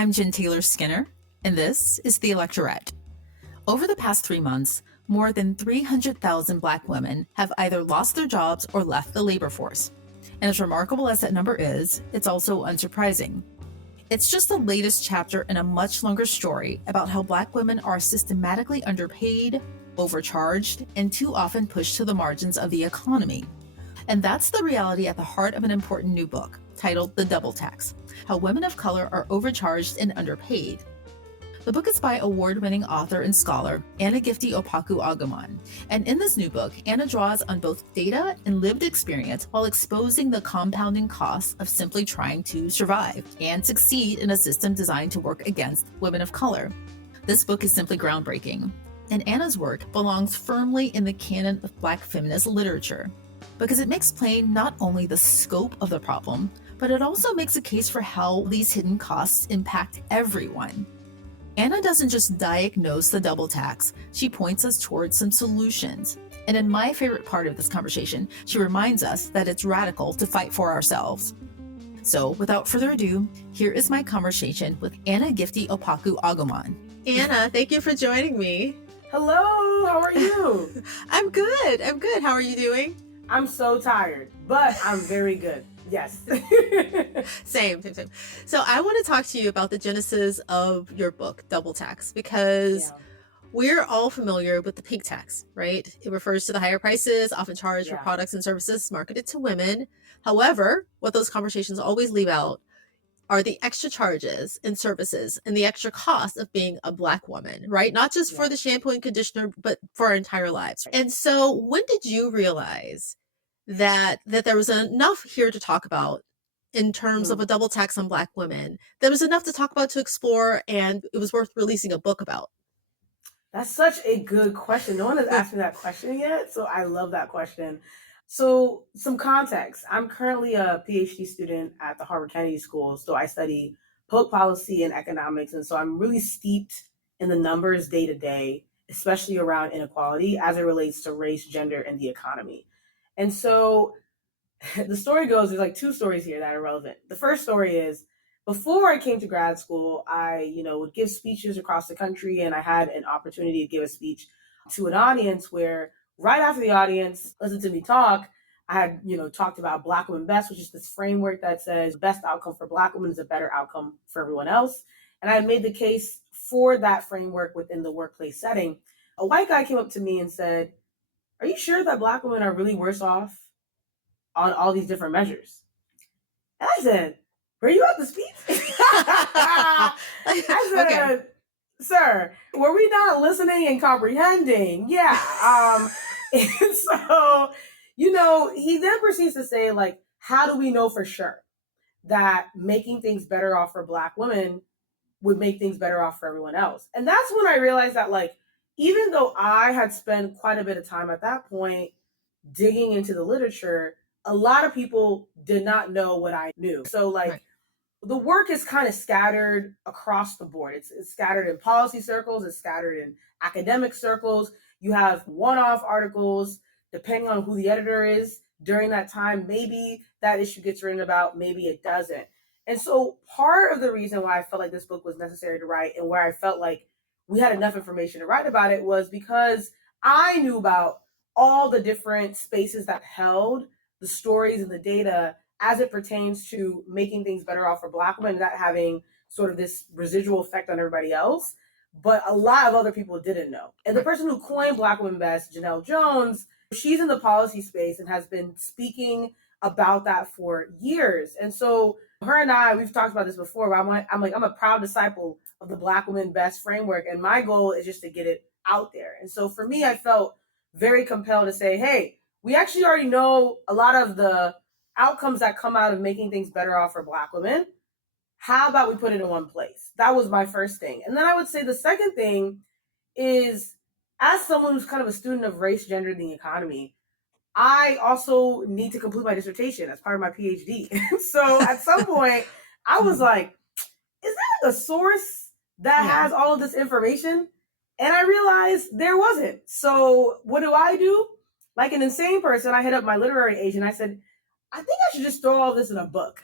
I'm Jen Taylor Skinner, and this is The Electorate. Over the past 3 months, more than 300,000 Black women have either lost their jobs or left the labor force. And as remarkable as that number is, it's also unsurprising. It's just the latest chapter in a much longer story about how Black women are systematically underpaid, overcharged, and too often pushed to the margins of the economy. And that's the reality at the heart of an important new book titled The Double Tax: How Women of Color Are Overcharged and Underpaid. The book is by award-winning author and scholar Anna Gifty Opoku-Agyeman. And in this new book, Anna draws on both data and lived experience while exposing the compounding costs of simply trying to survive and succeed in a system designed to work against women of color. This book is simply groundbreaking, and Anna's work belongs firmly in the canon of Black feminist literature, because it makes plain not only the scope of the problem, but it also makes a case for how these hidden costs impact everyone. Anna doesn't just diagnose the double tax, she points us towards some solutions. And in my favorite part of this conversation, she reminds us that it's radical to fight for ourselves. So without further ado, here is my conversation with Anna Gifty Opoku-Agyeman. Anna, thank you for joining me. Hello, how are you? I'm good. How are you doing? I'm so tired, but I'm very good. Yes. Same. So I want to talk to you about the genesis of your book, Double Tax, because we're all familiar with the pig tax, right? It refers to the higher prices often charged for products and services marketed to women. However, what those conversations always leave out are the extra charges and services and the extra cost of being a Black woman, right? Not just for the shampoo and conditioner, but for our entire lives. And so when did you realize that there was enough here to talk about in terms of a double tax on Black women? There was enough to talk about, to explore, and it was worth releasing a book about. That's such a good question. No one has asked me that question yet, so I love that question. So some context. I'm currently a PhD student at the Harvard Kennedy School, so I study public policy and economics, and so I'm really steeped in the numbers day to day, especially around inequality as it relates to race, gender, and the economy. And so the story goes, there's like two stories here that are relevant. The first story is, before I came to grad school, I, would give speeches across the country, and I had an opportunity to give a speech to an audience where right after the audience listened to me talk, I had, talked about Black Women Best, which is this framework that says best outcome for Black women is a better outcome for everyone else. And I made the case for that framework within the workplace setting. A white guy came up to me and said, "Are you sure that Black women are really worse off on all these different measures?" And I said, "Were you at the speech?" I said, okay. "Sir, were we not listening and comprehending?" Yeah. And so, he then proceeds to say, how do we know for sure that making things better off for Black women would make things better off for everyone else? And that's when I realized that, even though I had spent quite a bit of time at that point digging into the literature, a lot of people did not know what I knew. So the work is kind of scattered across the board. It's scattered in policy circles. It's scattered in academic circles. You have one-off articles, depending on who the editor is during that time. Maybe that issue gets written about, maybe it doesn't. And so part of the reason why I felt like this book was necessary to write, and where I felt like we had enough information to write about it, was because I knew about all the different spaces that held the stories and the data as it pertains to making things better off for Black women, not having sort of this residual effect on everybody else. But a lot of other people didn't know. And the person who coined Black Women Best, Janelle Jones, she's in the policy space and has been speaking about that for years. And so her and I, we've talked about this before, but I'm a proud disciple of the Black Women Best framework. And my goal is just to get it out there. And so for me, I felt very compelled to say, hey, we actually already know a lot of the outcomes that come out of making things better off for Black women. How about we put it in one place? That was my first thing. And then I would say the second thing is, as someone who's kind of a student of race, gender, and the economy, I also need to complete my dissertation as part of my PhD. So at some point, I was like, is there a source that has all of this information? And I realized there wasn't. So what do? Like an insane person, I hit up my literary agent. I said, I think I should just throw all this in a book.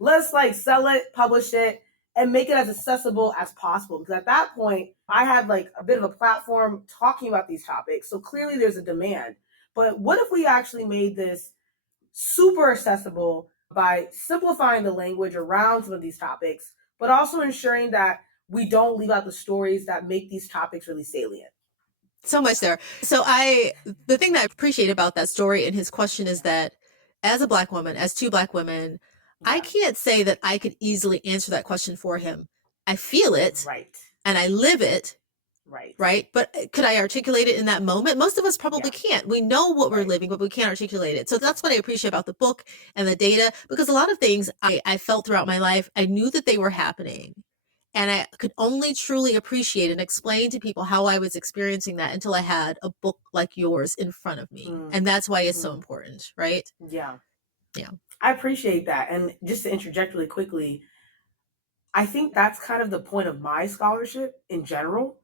Let's like sell it, publish it, and make it as accessible as possible. Because at that point, I had like a bit of a platform talking about these topics. So clearly there's a demand. But what if we actually made this super accessible by simplifying the language around some of these topics, but also ensuring that we don't leave out the stories that make these topics really salient? So much there. So the thing that I appreciate about that story and his question is that as a Black woman, as two Black women, I can't say that I could easily answer that question for him. I feel it. Right. And I live it. Right. But could I articulate it in that moment? Most of us probably can't. We know what we're living, but we can't articulate it. So that's what I appreciate about the book and the data, because a lot of things I felt throughout my life, I knew that they were happening. And I could only truly appreciate and explain to people how I was experiencing that until I had a book like yours in front of me. And that's why it's so important, right? Yeah. Yeah. I appreciate that. And just to interject really quickly, I think that's kind of the point of my scholarship in general.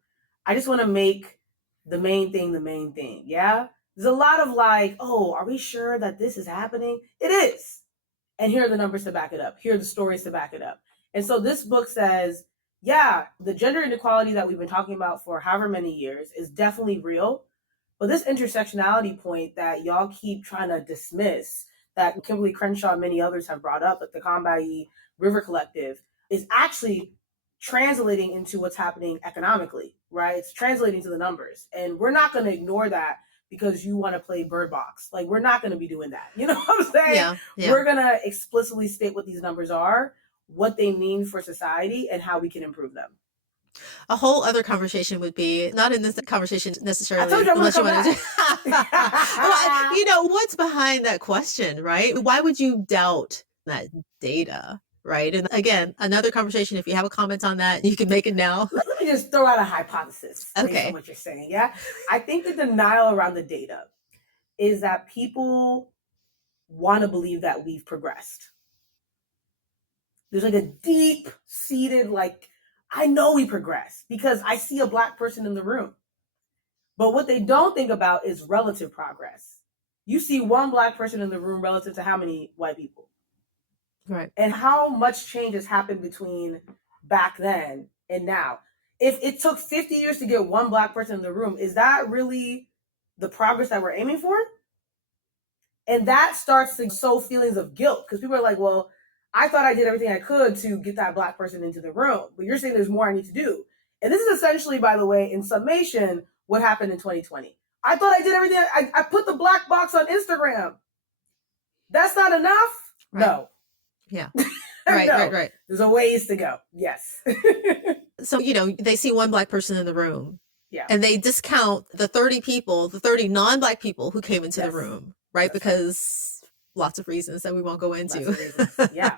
I just want to make the main thing the main thing. Yeah. There's a lot of like, oh, are we sure that this is happening? It is. And here are the numbers to back it up. Here are the stories to back it up. And so this book says, yeah, the gender inequality that we've been talking about for however many years is definitely real. But this intersectionality point that y'all keep trying to dismiss, that Kimberly Crenshaw and many others have brought up, like the Combahee River Collective, is actually translating into what's happening economically, right? It's translating to the numbers. And we're not going to ignore that because you want to play Bird Box. Like, we're not going to be doing that. You know what I'm saying? Yeah. We're going to explicitly state what these numbers are, what they mean for society, and how we can improve them. A whole other conversation would be, not in this conversation necessarily. I told you I'm unless you want to. Well, you know, what's behind that question, right? Why would you doubt that data? Right. And again, another conversation. If you have a comment on that, you can make it now. Let me just throw out a hypothesis based on what you're saying. Yeah. I think the denial around the data is that people want to believe that we've progressed. There's like a deep seated, like, I know we progressed because I see a Black person in the room. But what they don't think about is relative progress. You see one Black person in the room relative to how many white people? Right. And how much change has happened between back then and now. If it took 50 years to get one Black person in the room, is that really the progress that we're aiming for? And that starts to sow feelings of guilt, because people are like, well, I thought I did everything I could to get that Black person into the room, but you're saying there's more I need to do. And this is essentially, by the way, in summation, what happened in 2020. I thought I did everything. I put the Black box on Instagram. That's not enough? Right. No. Yeah. Right, no. Right. There's a ways to go. Yes. So, you know, they see one Black person in the room. Yeah. And they discount the 30 people, the 30 non-Black people who came into the room, right? That's because lots of reasons that we won't go into. Yeah.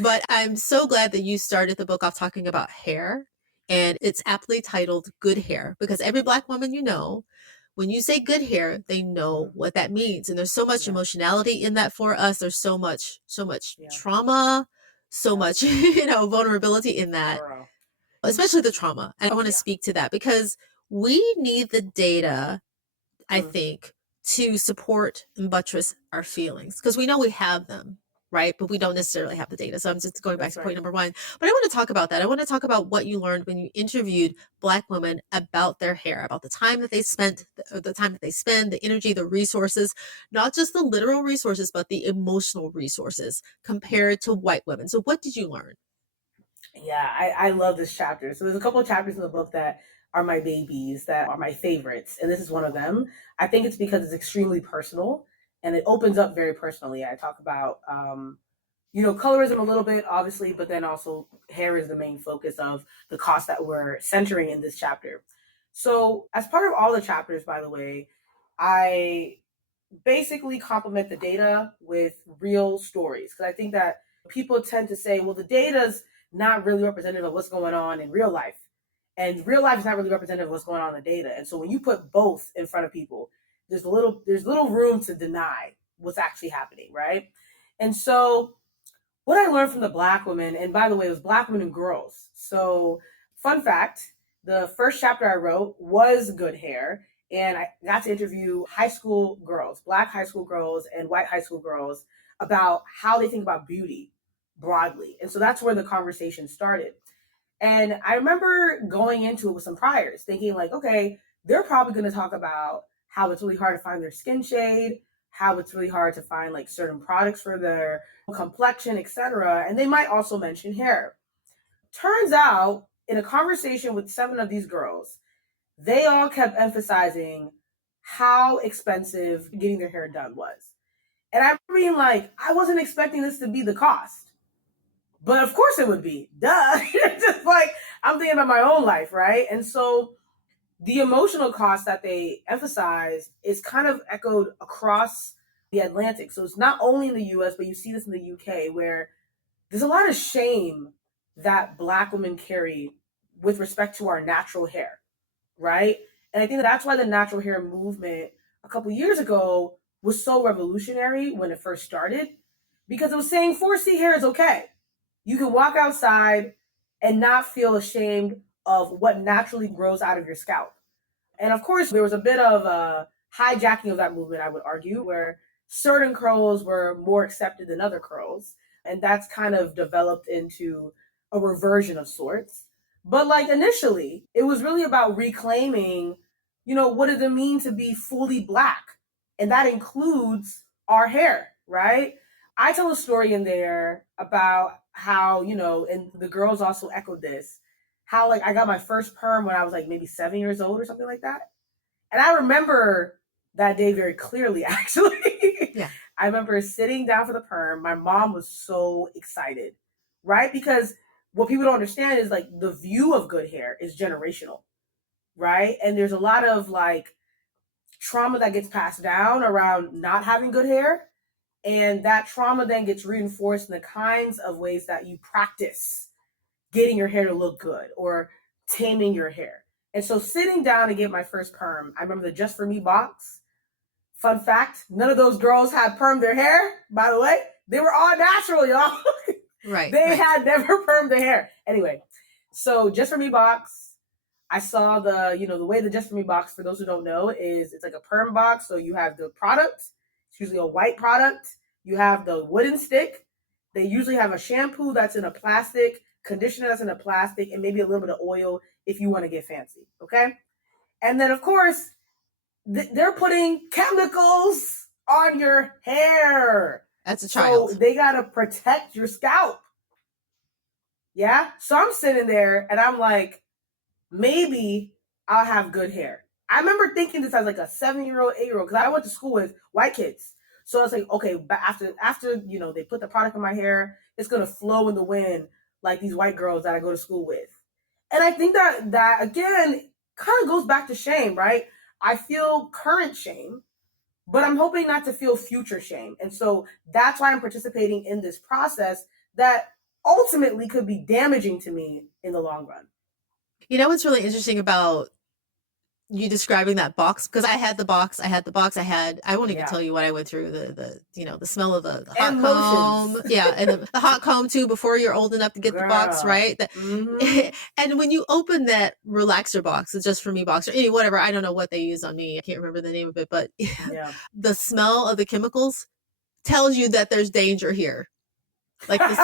But I'm so glad that you started the book off talking about hair. And it's aptly titled Good Hair, because every Black woman you know, when you say good hair, they know what that means. And there's so much emotionality in that for us. There's so much trauma, so much, you know, vulnerability in that, especially the trauma. And I want to speak to that because we need the data, I think, to support and buttress our feelings, because we know we have them, right? But we don't necessarily have the data. So I'm just going back to point number one. But I want to talk about that. I want to talk about what you learned when you interviewed Black women about their hair, about the time that they spent, the time that they spend, the energy, the resources, not just the literal resources, but the emotional resources compared to white women. So what did you learn? Yeah, I love this chapter. So there's a couple of chapters in the book that are my babies, that are my favorites. And this is one of them. I think it's because it's extremely personal and it opens up very personally. I talk about, you know, colorism a little bit, obviously, but then also hair is the main focus of the cost that we're centering in this chapter. So as part of all the chapters, by the way, I basically complement the data with real stories. Because I think that people tend to say, well, the data's not really representative of what's going on in real life. And real life is not really representative of what's going on in the data. And so when you put both in front of people, there's little room to deny what's actually happening, right? And so what I learned from the Black women, and by the way, it was Black women and girls. So fun fact, the first chapter I wrote was Good Hair. And I got to interview high school girls, Black high school girls and white high school girls, about how they think about beauty. broadly. And so that's where the conversation started. And I remember going into it with some priors, thinking like, okay, they're probably going to talk about how it's really hard to find their skin shade, how it's really hard to find like certain products for their complexion, etc. And they might also mention hair. Turns out, in a conversation with 7 of these girls, they all kept emphasizing how expensive getting their hair done was. And I'm being like, I wasn't expecting this to be the cost. But of course it would be. Duh. Just like I'm thinking about my own life, right? And so the emotional cost that they emphasize is kind of echoed across the Atlantic. So it's not only in the US, but you see this in the UK where there's a lot of shame that Black women carry with respect to our natural hair, right? And I think that's why the natural hair movement a couple years ago was so revolutionary when it first started, because it was saying 4C hair is okay. You can walk outside and not feel ashamed of what naturally grows out of your scalp. And of course, there was a bit of a hijacking of that movement, I would argue, where certain curls were more accepted than other curls. And that's kind of developed into a reversion of sorts. But like initially, it was really about reclaiming, what does it mean to be fully Black? And that includes our hair, right? I tell a story in there about how, and the girls also echoed this, how like I got my first perm when I was like maybe 7 years old or something like that. And I remember that day very clearly, actually. Yeah. I remember sitting down for the perm. My mom was so excited, right? Because what people don't understand is like the view of good hair is generational, right? And there's a lot of like trauma that gets passed down around not having good hair. And that trauma then gets reinforced in the kinds of ways that you practice getting your hair to look good or taming your hair. And so sitting down to get my first perm, I remember the Just For Me box. Fun fact, none of those girls had permed their hair, by the way. They were all natural, y'all. Right. They had never permed their hair. Anyway, so Just For Me box. I saw the way the Just For Me box, for those who don't know, is it's like a perm box. So you have the product. It's usually a white product. You have the wooden stick. They usually have a shampoo that's in a plastic, conditioner that's in a plastic, and maybe a little bit of oil if you want to get fancy, okay? And then, of course, they're putting chemicals on your hair. As a child. So they got to protect your scalp. Yeah? So I'm sitting there, and I'm like, maybe I'll have good hair. I remember thinking this as like a 7-year-old, 8-year-old, because I went to school with white kids. So I was like, okay, but after they put the product in my hair, it's gonna flow in the wind like these white girls that I go to school with. And I think that again kind of goes back to shame, right? I feel current shame, but I'm hoping not to feel future shame. And so that's why I'm participating in this process that ultimately could be damaging to me in the long run. You know what's really interesting about you describing that box? Because I had the box. I won't even tell you what I went through. The smell of the hot comb. Yeah, and the hot comb too before you're old enough to get the box, right? And when you open that relaxer box, it's Just For Me box or any whatever, I don't know what they use on me. I can't remember the name of it, but the smell of the chemicals tells you that there's danger here. Like this,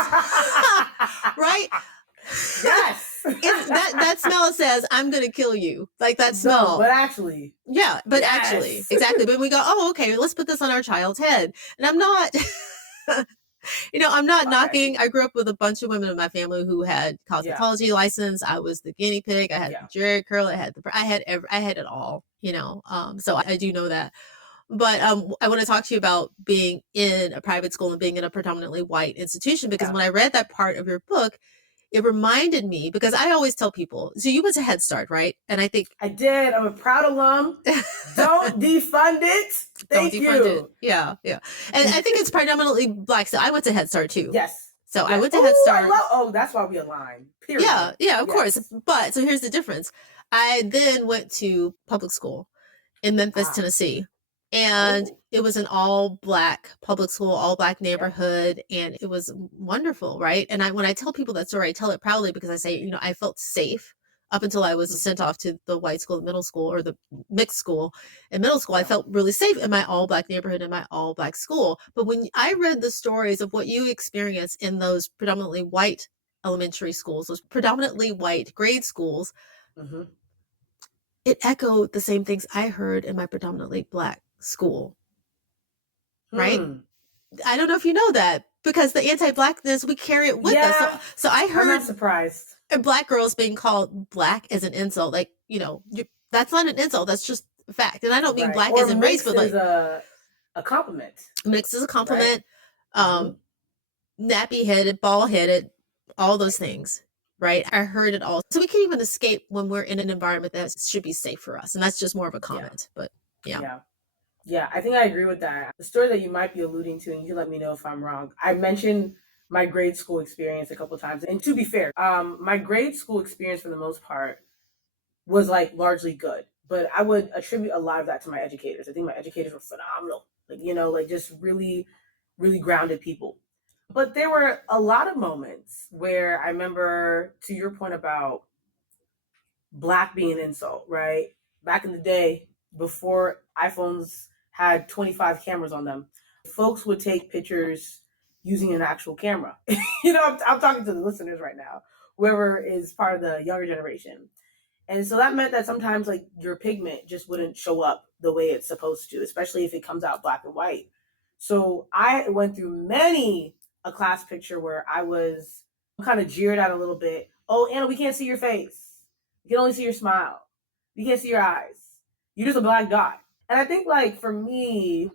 right? Yes. that smell says I'm gonna kill you, like that smell. But actually, actually, exactly. But we go, oh, okay, let's put this on our child's head. And I'm not, I'm not knocking. I grew up with a bunch of women in my family who had cosmetology license. I was the guinea pig. I had the jerry curl. I had it all. So I do know that. But I want to talk to you about being in a private school and being in a predominantly white institution, because when I read that part of your book, it reminded me, because I always tell people, so you went to Head Start, right? And I think I did. I'm a proud alum. Don't defund it. Thank you. Yeah. And I think it's predominantly Black. So I went to Head Start too. Yes. So I went to Head Start. That's why we align. Period. Yeah, of course. But so here's the difference. I then went to public school in Memphis, Tennessee. And it was an all Black public school, all Black neighborhood. And it was wonderful, right? And when I tell people that story, I tell it proudly because I say, I felt safe. up until I was sent off to the white school, middle school, or the mixed school. In middle school, I Yeah. felt really safe in my all Black neighborhood, in my all Black school. But when I read the stories of what you experienced in those predominantly white elementary schools, those predominantly white grade schools, Mm-hmm. it echoed the same things I heard in my predominantly Black school. Right? I don't know if you know that, because the anti-Blackness, we carry it with us. Yeah, So I I'm not heard surprised. Black girls being called Black as an insult. Like, that's not an insult. That's just a fact. And I don't mean Right. Black Or as in race, mixed but like is a compliment. mixed is a compliment. Right? Nappy headed, bald headed, all those things. Right. I heard it all. So we can't even escape when we're in an environment that should be safe for us. And that's just more of a comment. But yeah. Yeah, I think I agree with that. The story that you might be alluding to, and you can let me know if I'm wrong. I mentioned my grade school experience a couple of times. And to be fair, my grade school experience for the most part was like largely good. But I would attribute a lot of that to my educators. I think my educators were phenomenal. Like just really, really grounded people. But there were a lot of moments where I remember, to your point about Black being an insult, right? Back in the day, before iPhones had 25 cameras on them, folks would take pictures using an actual camera. I'm talking to the listeners right now, whoever is part of the younger generation. And so that meant that sometimes like your pigment just wouldn't show up the way it's supposed to, especially if it comes out black and white. So I went through many a class picture where I was kind of jeered at a little bit. Oh, Anna, we can't see your face. We can only see your smile. We can't see your eyes. You're just a black dot. And I think like for me,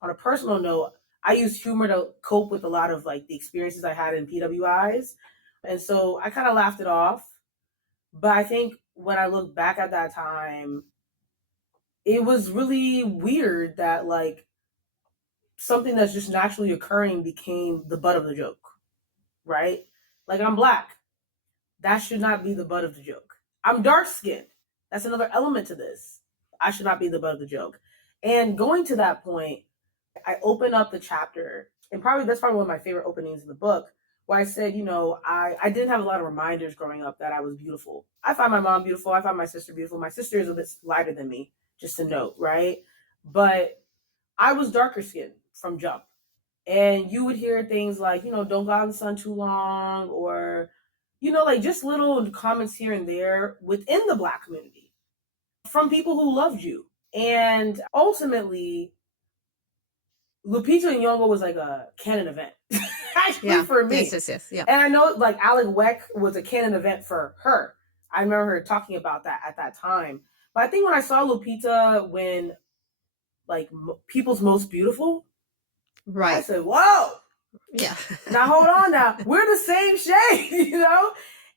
on a personal note, I use humor to cope with a lot of like the experiences I had in PWIs. And so I kind of laughed it off. But I think when I look back at that time, it was really weird that like something that's just naturally occurring became the butt of the joke, right? Like I'm Black. That should not be the butt of the joke. I'm dark skinned. That's another element to this. I should not be the butt of the joke. And going to that point, I open up the chapter, and that's probably one of my favorite openings in the book, where I said, I didn't have a lot of reminders growing up that I was beautiful. I find my mom beautiful. I find my sister beautiful. My sister is a bit lighter than me, just a note, right? But I was darker skinned from jump. And you would hear things like, don't go out in the sun too long, or, like just little comments here and there within the Black community from people who loved you. And ultimately, Lupita Nyong'o was like a canon event, actually for me. Yes. Yeah. And I know like Alec Weck was a canon event for her. I remember her talking about that at that time. But I think when I saw Lupita win like People's Most Beautiful, right, I said, "Whoa, yeah." Now hold on, now we're the same shade,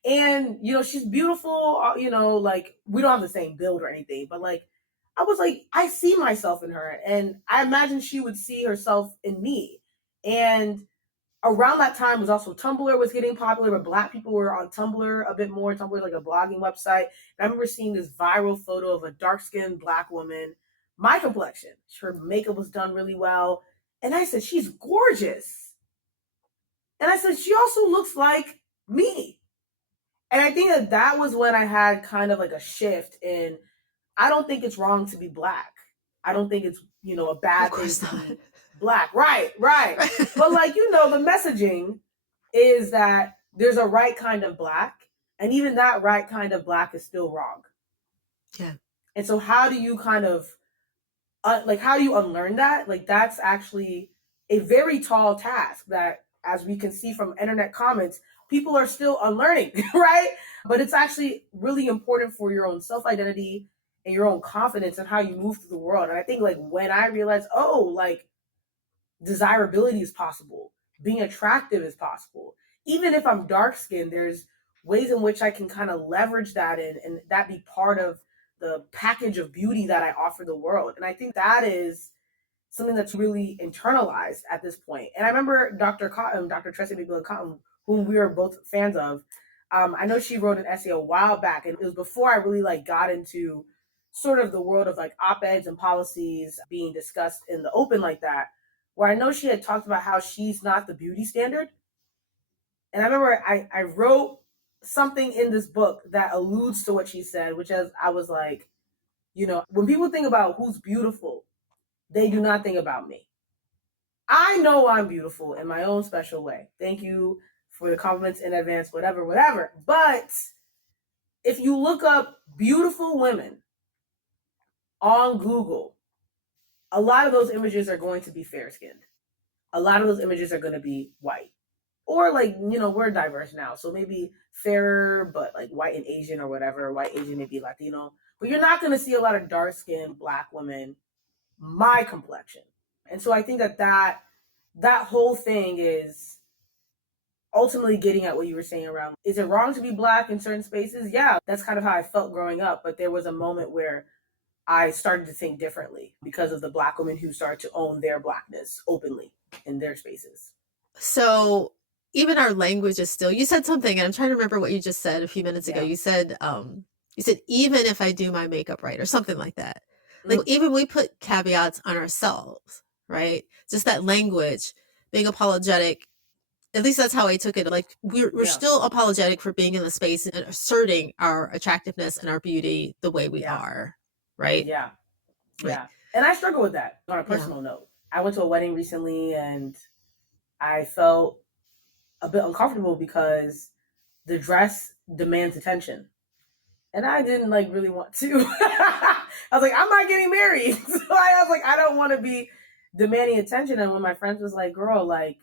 And she's beautiful. Like we don't have the same build or anything, but like I was like, I see myself in her, and I imagine she would see herself in me. And around that time was also Tumblr was getting popular, where Black people were on Tumblr a bit more. Tumblr was like a blogging website. And I remember seeing this viral photo of a dark-skinned Black woman, my complexion. Her makeup was done really well. And I said, she's gorgeous. And I said, she also looks like me. And I think that was when I had kind of like a shift in, I don't think it's wrong to be Black. I don't think it's, a bad thing to be Black. Right. But like, the messaging is that there's a right kind of Black, and even that right kind of Black is still wrong. Yeah. And so how do you kind of, how do you unlearn that? Like, that's actually a very tall task that, as we can see from internet comments, people are still unlearning, right? But it's actually really important for your own self-identity and your own confidence and how you move through the world. And I think like when I realized, like desirability is possible, being attractive is possible. Even if I'm dark skinned, there's ways in which I can kind of leverage that and that be part of the package of beauty that I offer the world. And I think that is something that's really internalized at this point. And I remember Dr. Cotton, Dr. Tressie McMillan Cotton, whom we are both fans of. I know she wrote an essay a while back, and it was before I really like got into sort of the world of like op-eds and policies being discussed in the open like that, where I know she had talked about how she's not the beauty standard. And I remember I wrote something in this book that alludes to what she said, which is, I was like, when people think about who's beautiful, they do not think about me. I know I'm beautiful in my own special way. Thank you for the compliments in advance, whatever. But if you look up beautiful women on Google, a lot of those images are going to be fair-skinned. A lot of those images are going to be white. Or like, we're diverse now. So maybe fairer, but like white and Asian or whatever. White, Asian, maybe Latino. But you're not going to see a lot of dark-skinned Black women my complexion. And so I think that whole thing is ultimately getting at what you were saying around, is it wrong to be Black in certain spaces? Yeah, that's kind of how I felt growing up. But there was a moment where I started to think differently because of the Black women who started to own their Blackness openly in their spaces. So even our language is still, you said something, and I'm trying to remember what you just said a few minutes ago. You said, even if I do my makeup right, or something like that. Like, even we put caveats on ourselves, right? Just that language, being apologetic. At least that's how I took it. Like, we're still apologetic for being in the space and asserting our attractiveness and our beauty the way we are, right? Yeah. And I struggle with that on a personal note. I went to a wedding recently and I felt a bit uncomfortable because the dress demands attention. And I didn't really want to. I was like, I'm not getting married. So I was like, I don't want to be demanding attention. And when my friends was like, girl, like,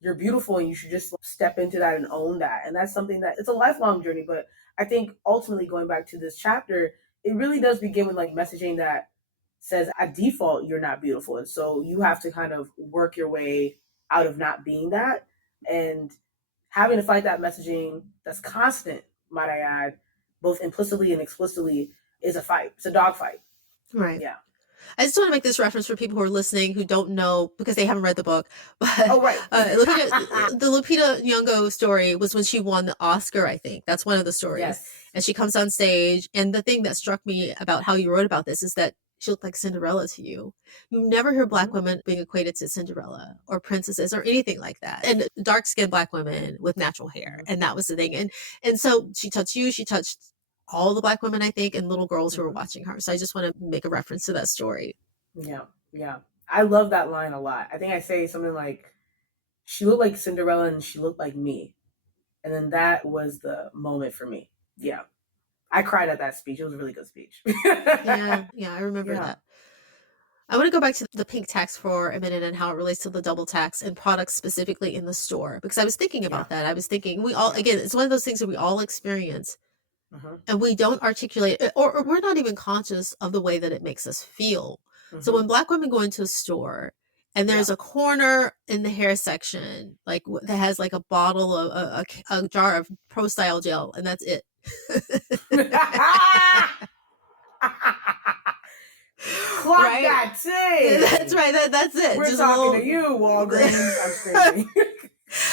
you're beautiful and you should just step into that and own that. And that's something that, it's a lifelong journey. But I think ultimately, going back to this chapter, it really does begin with like messaging that says at default, you're not beautiful. And so you have to kind of work your way out of not being that. And having to fight that messaging that's constant, might I add, both implicitly and explicitly, is a fight. It's a dog fight. Right. Yeah. I just want to make this reference for people who are listening who don't know, because they haven't read the book. But the Lupita Nyong'o story was when she won the Oscar, I think. That's one of the stories. Yes. And she comes on stage. And the thing that struck me about how you wrote about this is that she looked like Cinderella to you. You never hear Black women being equated to Cinderella or princesses or anything like that. And dark-skinned Black women with natural hair. And that was the thing. And so she touched you. She touched all the Black women, I think, and little girls who were watching her. So I just want to make a reference to that story. Yeah. I love that line a lot. I think I say something like, she looked like Cinderella and she looked like me. And then that was the moment for me. Yeah. I cried at that speech. It was a really good speech. Yeah, I remember that. I want to go back to the pink tax for a minute and how it relates to the double tax and products specifically in the store. Because I was thinking about that. I was thinking, we all, again, it's one of those things that we all experience. And we don't articulate, or we're not even conscious of the way that it makes us feel. So when Black women go into a store and there's a corner in the hair section, like that has like a bottle of a jar of Pro Style gel, and that's it. Clock that thing. That's right. That's it. We're just talking to you, Walgreens. I'm screaming.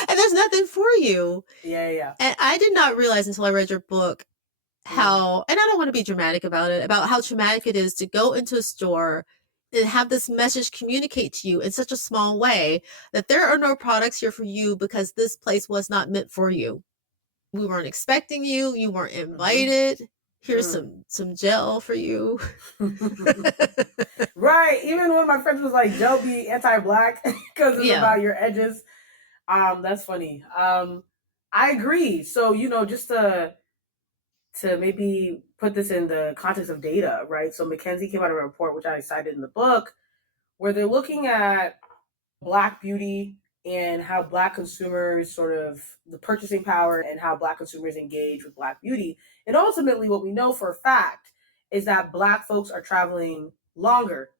And there's nothing for you. Yeah. And I did not realize until I read your book how, and I don't want to be dramatic about it, about how traumatic it is to go into a store and have this message communicate to you in such a small way that there are no products here for you because this place was not meant for you. We weren't expecting you. You weren't invited. Here's some gel for you. Right. Even when my friends was like, gel be anti-Black because it's about your edges. That's funny. I agree. So, just to maybe put this in the context of data, right? So McKinsey came out of a report, which I cited in the book, where they're looking at Black beauty and how Black consumers sort of the purchasing power and how Black consumers engage with Black beauty. And ultimately what we know for a fact is that Black folks are traveling longer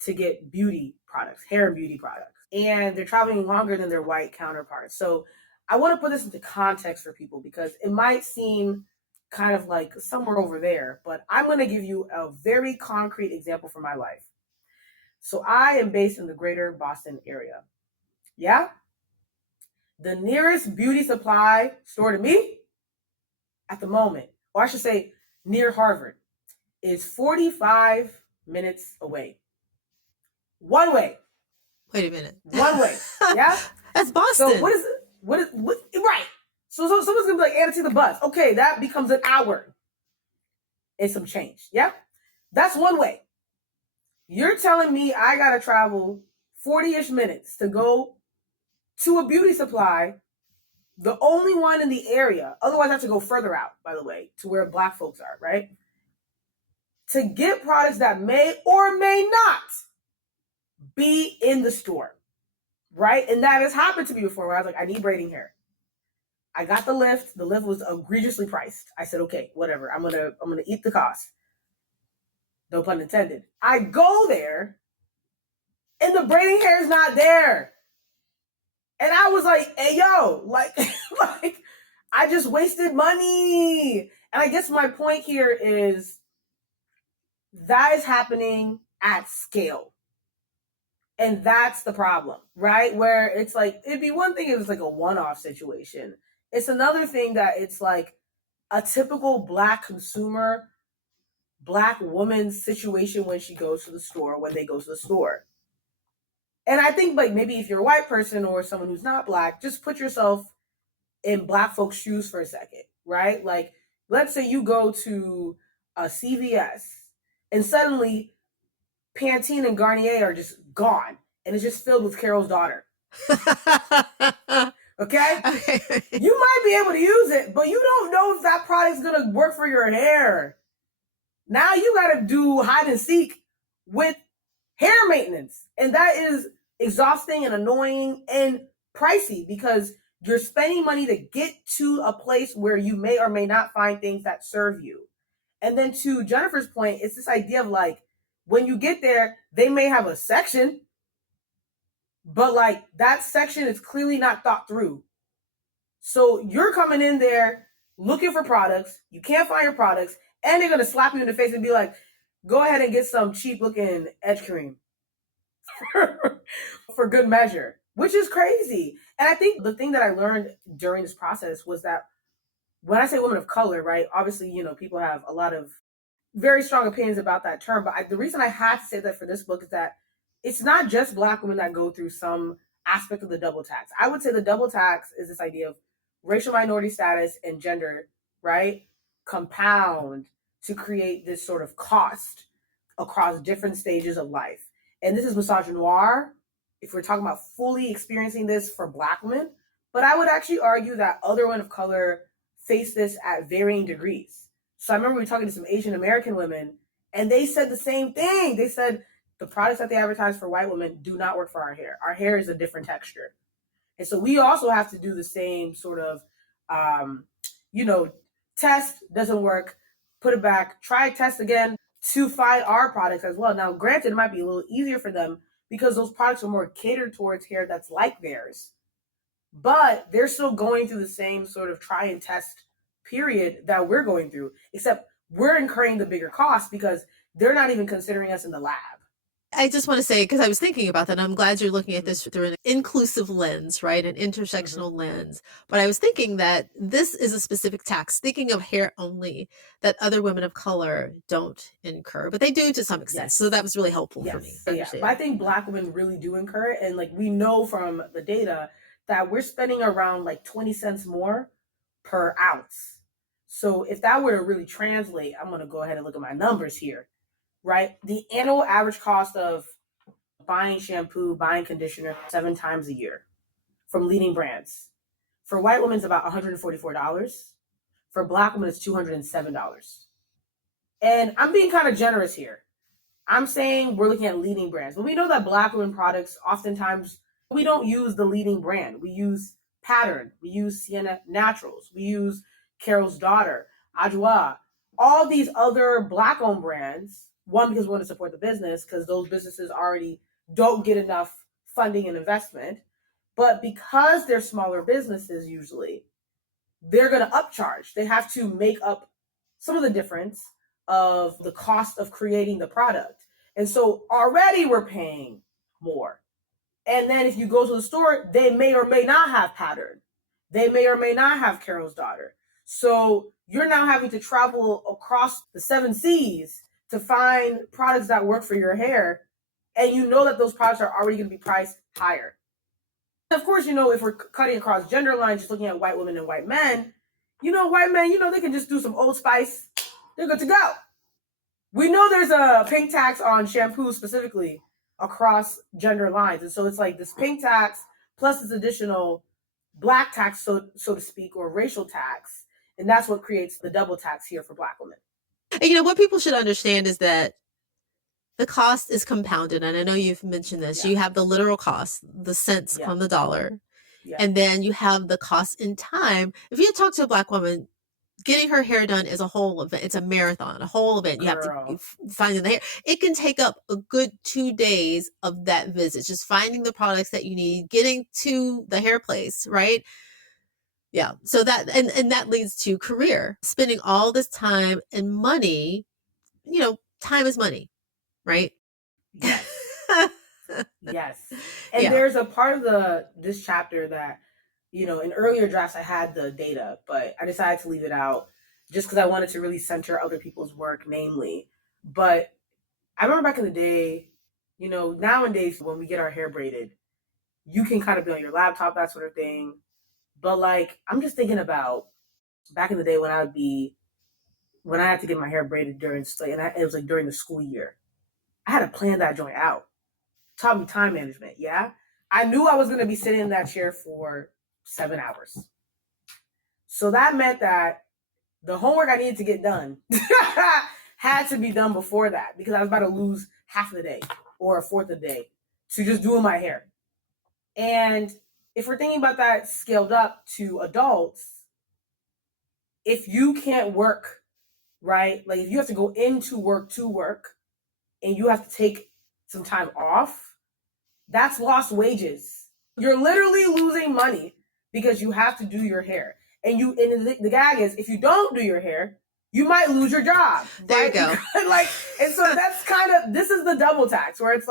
to get beauty products, hair and beauty products. And they're traveling longer than their white counterparts. So I want to put this into context for people because it might seem kind of like somewhere over there, but I'm going to give you a very concrete example from my life. So I am based in the greater Boston area. Yeah? The nearest beauty supply store to me at the moment, or I should say near Harvard, is 45 minutes away. One way. Wait a minute. One way. Yeah? That's Boston. So what is right. So someone's gonna be like, Anna, take the bus. Okay, that becomes an hour and some change. Yeah, that's one way. You're telling me I gotta travel 40-ish minutes to go to a beauty supply, the only one in the area. Otherwise, I have to go further out, by the way, to where Black folks are, right? To get products that may or may not be in the store, right? And that has happened to me before where I was like, I need braiding hair. I got the lift. The lift was egregiously priced. I said, okay, whatever. I'm gonna eat the cost. No pun intended. I go there, and the braiding hair is not there. And I was like, hey, yo, like, like, I just wasted money. And I guess my point here is that is happening at scale. And that's the problem, right? Where it's like, it'd be one thing if it's like a one-off situation. It's another thing that it's like a typical Black consumer, Black woman situation when she goes to the store, when they go to the store. And I think like maybe if you're a white person or someone who's not Black, just put yourself in Black folks' shoes for a second, right? Like, let's say you go to a CVS and suddenly Pantene and Garnier are just gone and it's just filled with Carol's daughter. Okay? You might be able to use it, but you don't know if that product's gonna work for your hair. Now you gotta do hide and seek with hair maintenance. And that is exhausting and annoying and pricey because you're spending money to get to a place where you may or may not find things that serve you. And then to Jennifer's point, it's this idea of like, when you get there, they may have a section, but like that section is clearly not thought through. So you're coming in there looking for products, you can't find your products, and they're gonna slap you in the face and be like, go ahead and get some cheap looking edge cream for good measure, which is crazy. And I think the thing that I learned during this process was that when I say women of color, right, obviously, you know, people have a lot of very strong opinions about that term. But the reason I had to say that for this book is that it's not just Black women that go through some aspect of the double tax. I would say the double tax is this idea of racial minority status and gender, right, compound to create this sort of cost across different stages of life. And this is misogynoir, if we're talking about fully experiencing this for Black women. But I would actually argue that other women of color face this at varying degrees. So I remember we were talking to some Asian American women, and they said the same thing. They said the products that they advertise for white women do not work for our hair. Our hair is a different texture. And so we also have to do the same sort of, test, doesn't work, put it back, try test again to find our products as well. Now, granted, it might be a little easier for them because those products are more catered towards hair that's like theirs. But they're still going through the same sort of try and test period that we're going through, except we're incurring the bigger cost because they're not even considering us in the lab. I just want to say, because I was thinking about that, I'm glad you're looking at this through an inclusive lens, right? An intersectional lens. But I was thinking that this is a specific tax, thinking of hair only, that other women of color don't incur, but they do to some extent. Yes. So that was really helpful for me. Yeah. But I think Black women really do incur it. And like we know from the data that we're spending around like 20 cents more per ounce. So if that were to really translate, I'm going to go ahead and look at my numbers here, right? The annual average cost of buying shampoo, buying conditioner 7 times a year from leading brands. For white women, it's about $144. For Black women, it's $207. And I'm being kind of generous here. I'm saying we're looking at leading brands, but we know that Black women products, oftentimes, we don't use the leading brand. We use Pattern, we use Sienna Naturals, we use Carol's Daughter, Adjoa, all these other Black-owned brands. One, because we want to support the business, because those businesses already don't get enough funding and investment. But because they're smaller businesses, usually, they're going to upcharge. They have to make up some of the difference of the cost of creating the product. And so already we're paying more. And then if you go to the store, they may or may not have Pattern. They may or may not have Carol's Daughter. So you're now having to travel across the 7 seas to find products that work for your hair. And you know that those products are already going to be priced higher. Of course, if we're cutting across gender lines, just looking at white women and white men, white men, they can just do some Old Spice. They're good to go. We know there's a pink tax on shampoo specifically across gender lines. And so it's like this pink tax plus this additional black tax, so to speak, or racial tax. And that's what creates the double tax here for Black women. And what people should understand is that the cost is compounded. And I know you've mentioned this. Yeah. You have the literal cost, the cents on the dollar. Yeah. And then you have the cost in time. If you talk to a Black woman, getting her hair done is a whole event. It's a marathon, a whole event. You have to find the hair. It can take up a good 2 days of that visit, just finding the products that you need, getting to the hair place, right? Yeah. So that, and that leads to career, spending all this time and money, time is money, right? Yes. Yes. And there's a part of this chapter that, in earlier drafts, I had the data, but I decided to leave it out just because I wanted to really center other people's work, namely. But I remember back in the day, nowadays when we get our hair braided, you can kind of be on your laptop, that sort of thing. But I'm just thinking about back in the day when I had to get my hair braided during, it was during the school year. I had to plan that joint out. Taught me time management, yeah? I knew I was going to be sitting in that chair for 7 hours. So that meant that the homework I needed to get done had to be done before that because I was about to lose half of the day or a fourth of the day to just doing my hair. And if we're thinking about that scaled up to adults, if you can't work, right? If you have to go into work to work and you have to take some time off, that's lost wages. You're literally losing money because you have to do your hair. And the gag is, if you don't do your hair, you might lose your job. There you go. And so that's this is the double tax where it's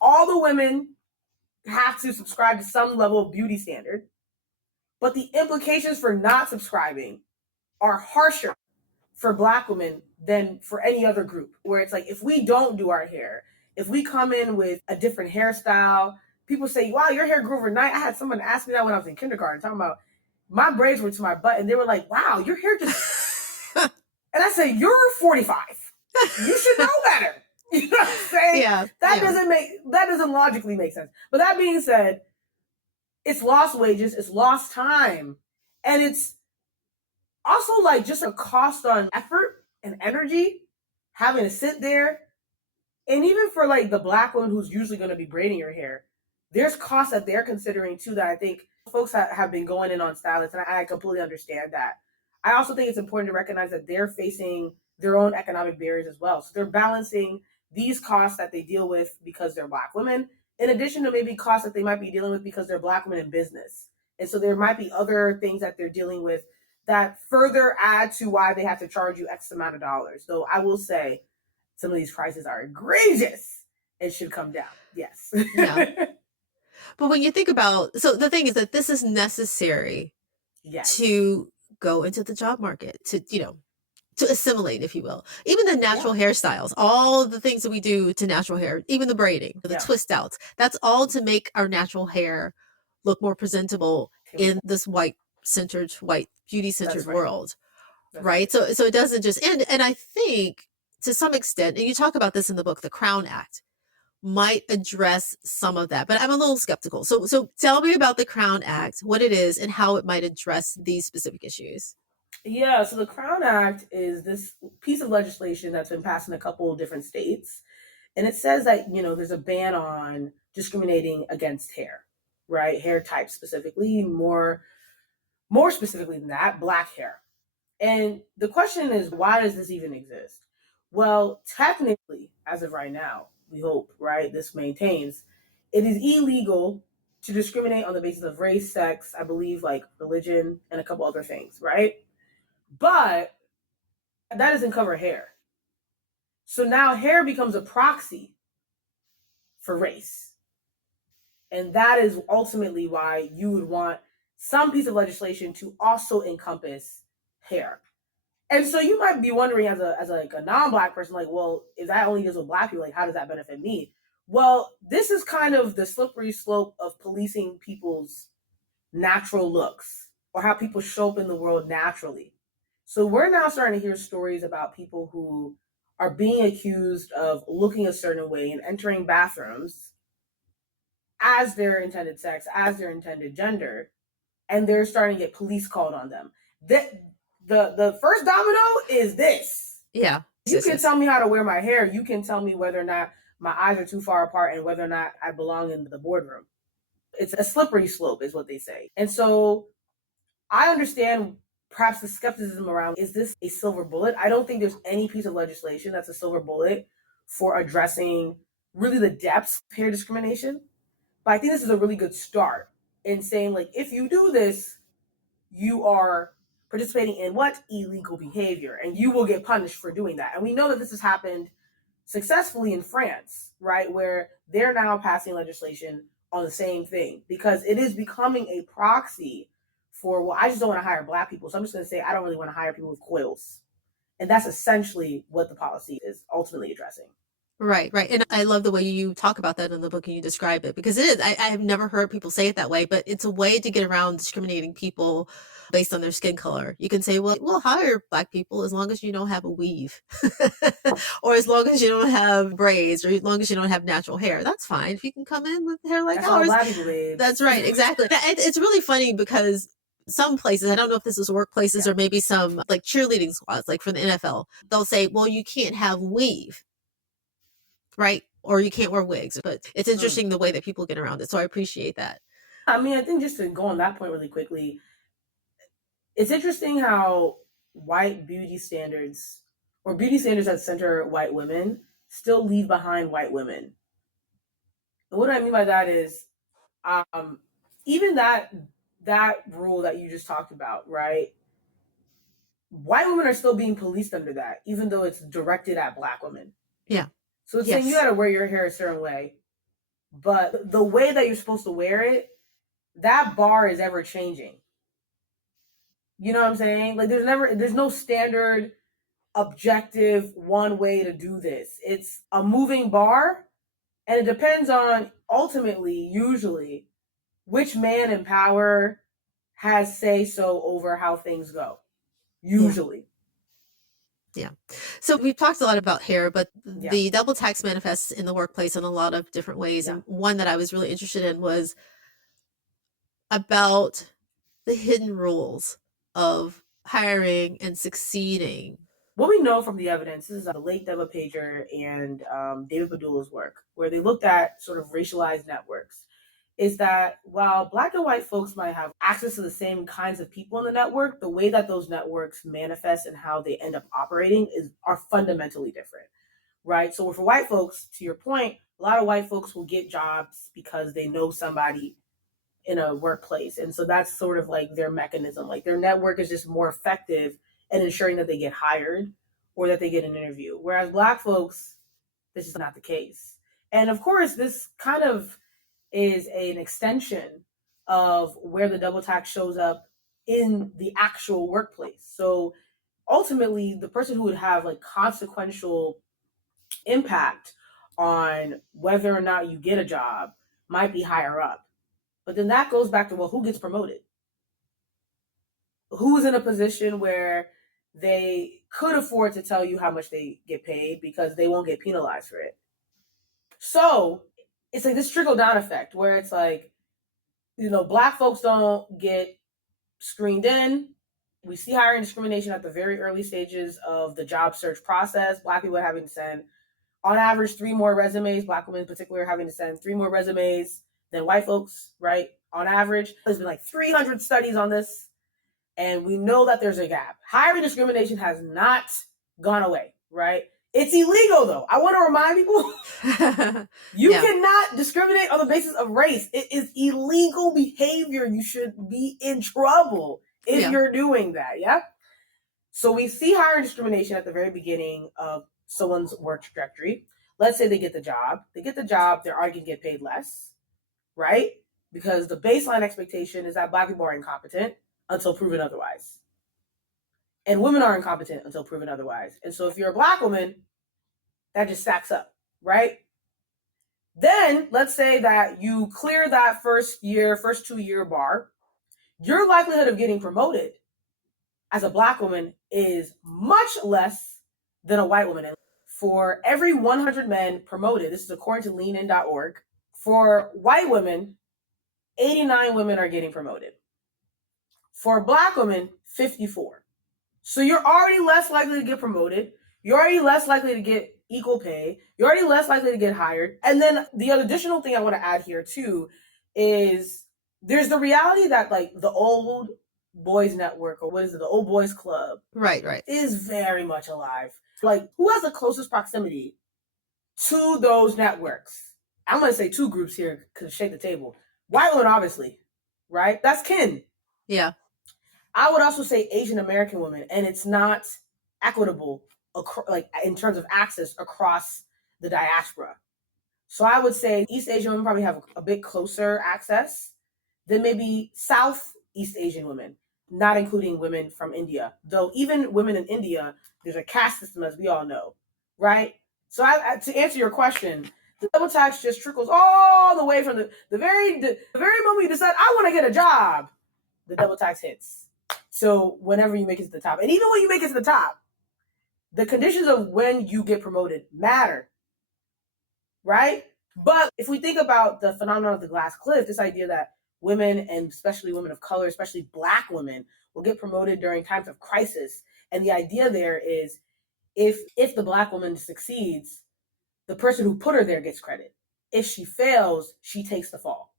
all the women have to subscribe to some level of beauty standard, but the implications for not subscribing are harsher for Black women than for any other group, where it's if we don't do our hair, if we come in with a different hairstyle, people say, wow, your hair grew overnight. I had someone ask me that when I was in kindergarten, talking about my braids were to my butt, and they were like, wow, your hair just... And I said, you're 45. You should know better. You know what I'm saying? Yeah. That doesn't logically make sense. But that being said, it's lost wages, it's lost time, and it's also just a cost on effort and energy, having to sit there. And even for the Black woman who's usually going to be braiding your hair, there's costs that they're considering too that I think folks have been going in on stylists, and I completely understand that. I also think it's important to recognize that they're facing their own economic barriers as well. So they're balancing these costs that they deal with because they're Black women, in addition to maybe costs that they might be dealing with because they're Black women in business. And so there might be other things that they're dealing with that further add to why they have to charge you X amount of dollars. Though I will say some of these prices are egregious and should come down. Yes. Yeah. But when you think about, so the thing is that this is necessary to go into the job market, to assimilate, if you will. Even the natural hairstyles, all of the things that we do to natural hair, even the braiding, the twist outs, that's all to make our natural hair look more presentable in this white beauty-centered world. Right? So it doesn't just end. And I think to some extent, and you talk about this in the book, the Crown Act might address some of that, but I'm a little skeptical. So tell me about the Crown Act, what it is, and how it might address these specific issues. Yeah, so the Crown Act is this piece of legislation that's been passed in a couple of different states. And it says that, there's a ban on discriminating against hair, right? Hair type specifically, more specifically than that, Black hair. And the question is, why does this even exist? Well, technically, as of right now, we hope, right, this maintains, it is illegal to discriminate on the basis of race, sex, I believe, religion, and a couple other things, right? But that doesn't cover hair. So now hair becomes a proxy for race. And that is ultimately why you would want some piece of legislation to also encompass hair. And so you might be wondering as a non-Black person, well, if that only deals with Black people, how does that benefit me? Well, this is kind of the slippery slope of policing people's natural looks or how people show up in the world naturally. So we're now starting to hear stories about people who are being accused of looking a certain way and entering bathrooms as their intended sex, as their intended gender, and they're starting to get police called on them. The first domino is this. Yeah. You can tell me how to wear my hair. You can tell me whether or not my eyes are too far apart and whether or not I belong in the boardroom. It's a slippery slope, is what they say. And so I understand perhaps the skepticism around, is this a silver bullet? I don't think there's any piece of legislation that's a silver bullet for addressing really the depths of hair discrimination. But I think this is a really good start in saying, like, if you do this, you are participating in what? Illegal behavior, and you will get punished for doing that. And we know that this has happened successfully in France, right? Where they're now passing legislation on the same thing because it is becoming a proxy for, well, I just don't want to hire Black people. So I'm just going to say, I don't really want to hire people with coils. And that's essentially what the policy is ultimately addressing. Right, right. And I love the way you talk about that in the book and you describe it, because it is. I have never heard people say it that way, but it's a way to get around discriminating people based on their skin color. You can say, well, we'll hire Black people as long as you don't have a weave or as long as you don't have braids or as long as you don't have natural hair. That's fine. If you can come in with hair like ours. That's right. Exactly. It's really funny because some places, I don't know if this is workplaces or maybe some like cheerleading squads, like for the NFL, they'll say, well, you can't have weave. Right? Or you can't wear wigs, but it's interesting the way that people get around it. So I appreciate that. I mean, I think just to go on that point really quickly, it's interesting how white beauty standards or beauty standards that center white women still leave behind white women. And what I mean by that is, even that rule that you just talked about, right? White women are still being policed under that, even though it's directed at Black women. Yeah. So it's saying you got to wear your hair a certain way, but the way that you're supposed to wear it, that bar is ever changing. You know what I'm saying? Like there's no standard, objective one way to do this. It's a moving bar, and it depends on ultimately, usually, which man in power has say so over how things go. Usually. Yeah. So we've talked a lot about hair, but the double tax manifests in the workplace in a lot of different ways. And one that I was really interested in was about the hidden rules of hiring and succeeding. What we know from the evidence, this is the late Deva Pager and David Padula's work, where they looked at sort of racialized networks, is that while Black and white folks might have access to the same kinds of people in the network, the way that those networks manifest and how they end up operating are fundamentally different, right? So for white folks, to your point, a lot of white folks will get jobs because they know somebody in a workplace. And so that's sort of like their mechanism. Like their network is just more effective in ensuring that they get hired or that they get an interview. Whereas Black folks, this is not the case. And of course, this kind of is an extension of where the double tax shows up in the actual workplace. So ultimately, the person who would have like consequential impact on whether or not you get a job might be higher up. But then that goes back to, well, who gets promoted? Who is in a position where they could afford to tell you how much they get paid because they won't get penalized for it? So it's like this trickle-down effect where it's like, you know, Black folks don't get screened in. We see hiring discrimination at the very early stages of the job search process. Black people are having to send, on average, 3 more resumes. Black women in particular are having to send 3 more resumes than white folks, right? On average. There's been like 300 studies on this, and we know that there's a gap. Hiring discrimination has not gone away, right? It's illegal, though. I want to remind people, you cannot discriminate on the basis of race. It is illegal behavior. You should be in trouble if you're doing that, yeah? So we see hiring discrimination at the very beginning of someone's work trajectory. Let's say they get the job. They get the job, they're arguing to get paid less, right? Because the baseline expectation is that Black people are incompetent until proven otherwise. And women are incompetent until proven otherwise. And so if you're a Black woman, that just stacks up, right? Then let's say that you clear that first 2-year bar, your likelihood of getting promoted as a Black woman is much less than a white woman. For every 100 men promoted, this is according to leanin.org, for white women, 89 women are getting promoted. For Black women, 54. So you're already less likely to get promoted. You're already less likely to get equal pay. You're already less likely to get hired. And then the additional thing I want to add here too is there's the reality that like the old boys network, or what is it, the old boys club, right, is very much alive. Like, who has the closest proximity to those networks? I'm going to say two groups here because shake the table. White women, obviously, right? That's kin. Yeah. I would also say Asian American women, and it's not equitable, like in terms of access across the diaspora. So I would say East Asian women probably have a bit closer access than maybe Southeast Asian women, not including women from India. Though even women in India, there's a caste system, as we all know, right? So to answer your question, the double tax just trickles all the way from the very moment you decide, I want to get a job, the double tax hits. So whenever you make it to the top, and even when you make it to the top, the conditions of when you get promoted matter, right? But if we think about the phenomenon of the glass cliff, this idea that women, and especially women of color, especially Black women, will get promoted during times of crisis. And the idea there is if the Black woman succeeds, the person who put her there gets credit. If she fails, she takes the fall.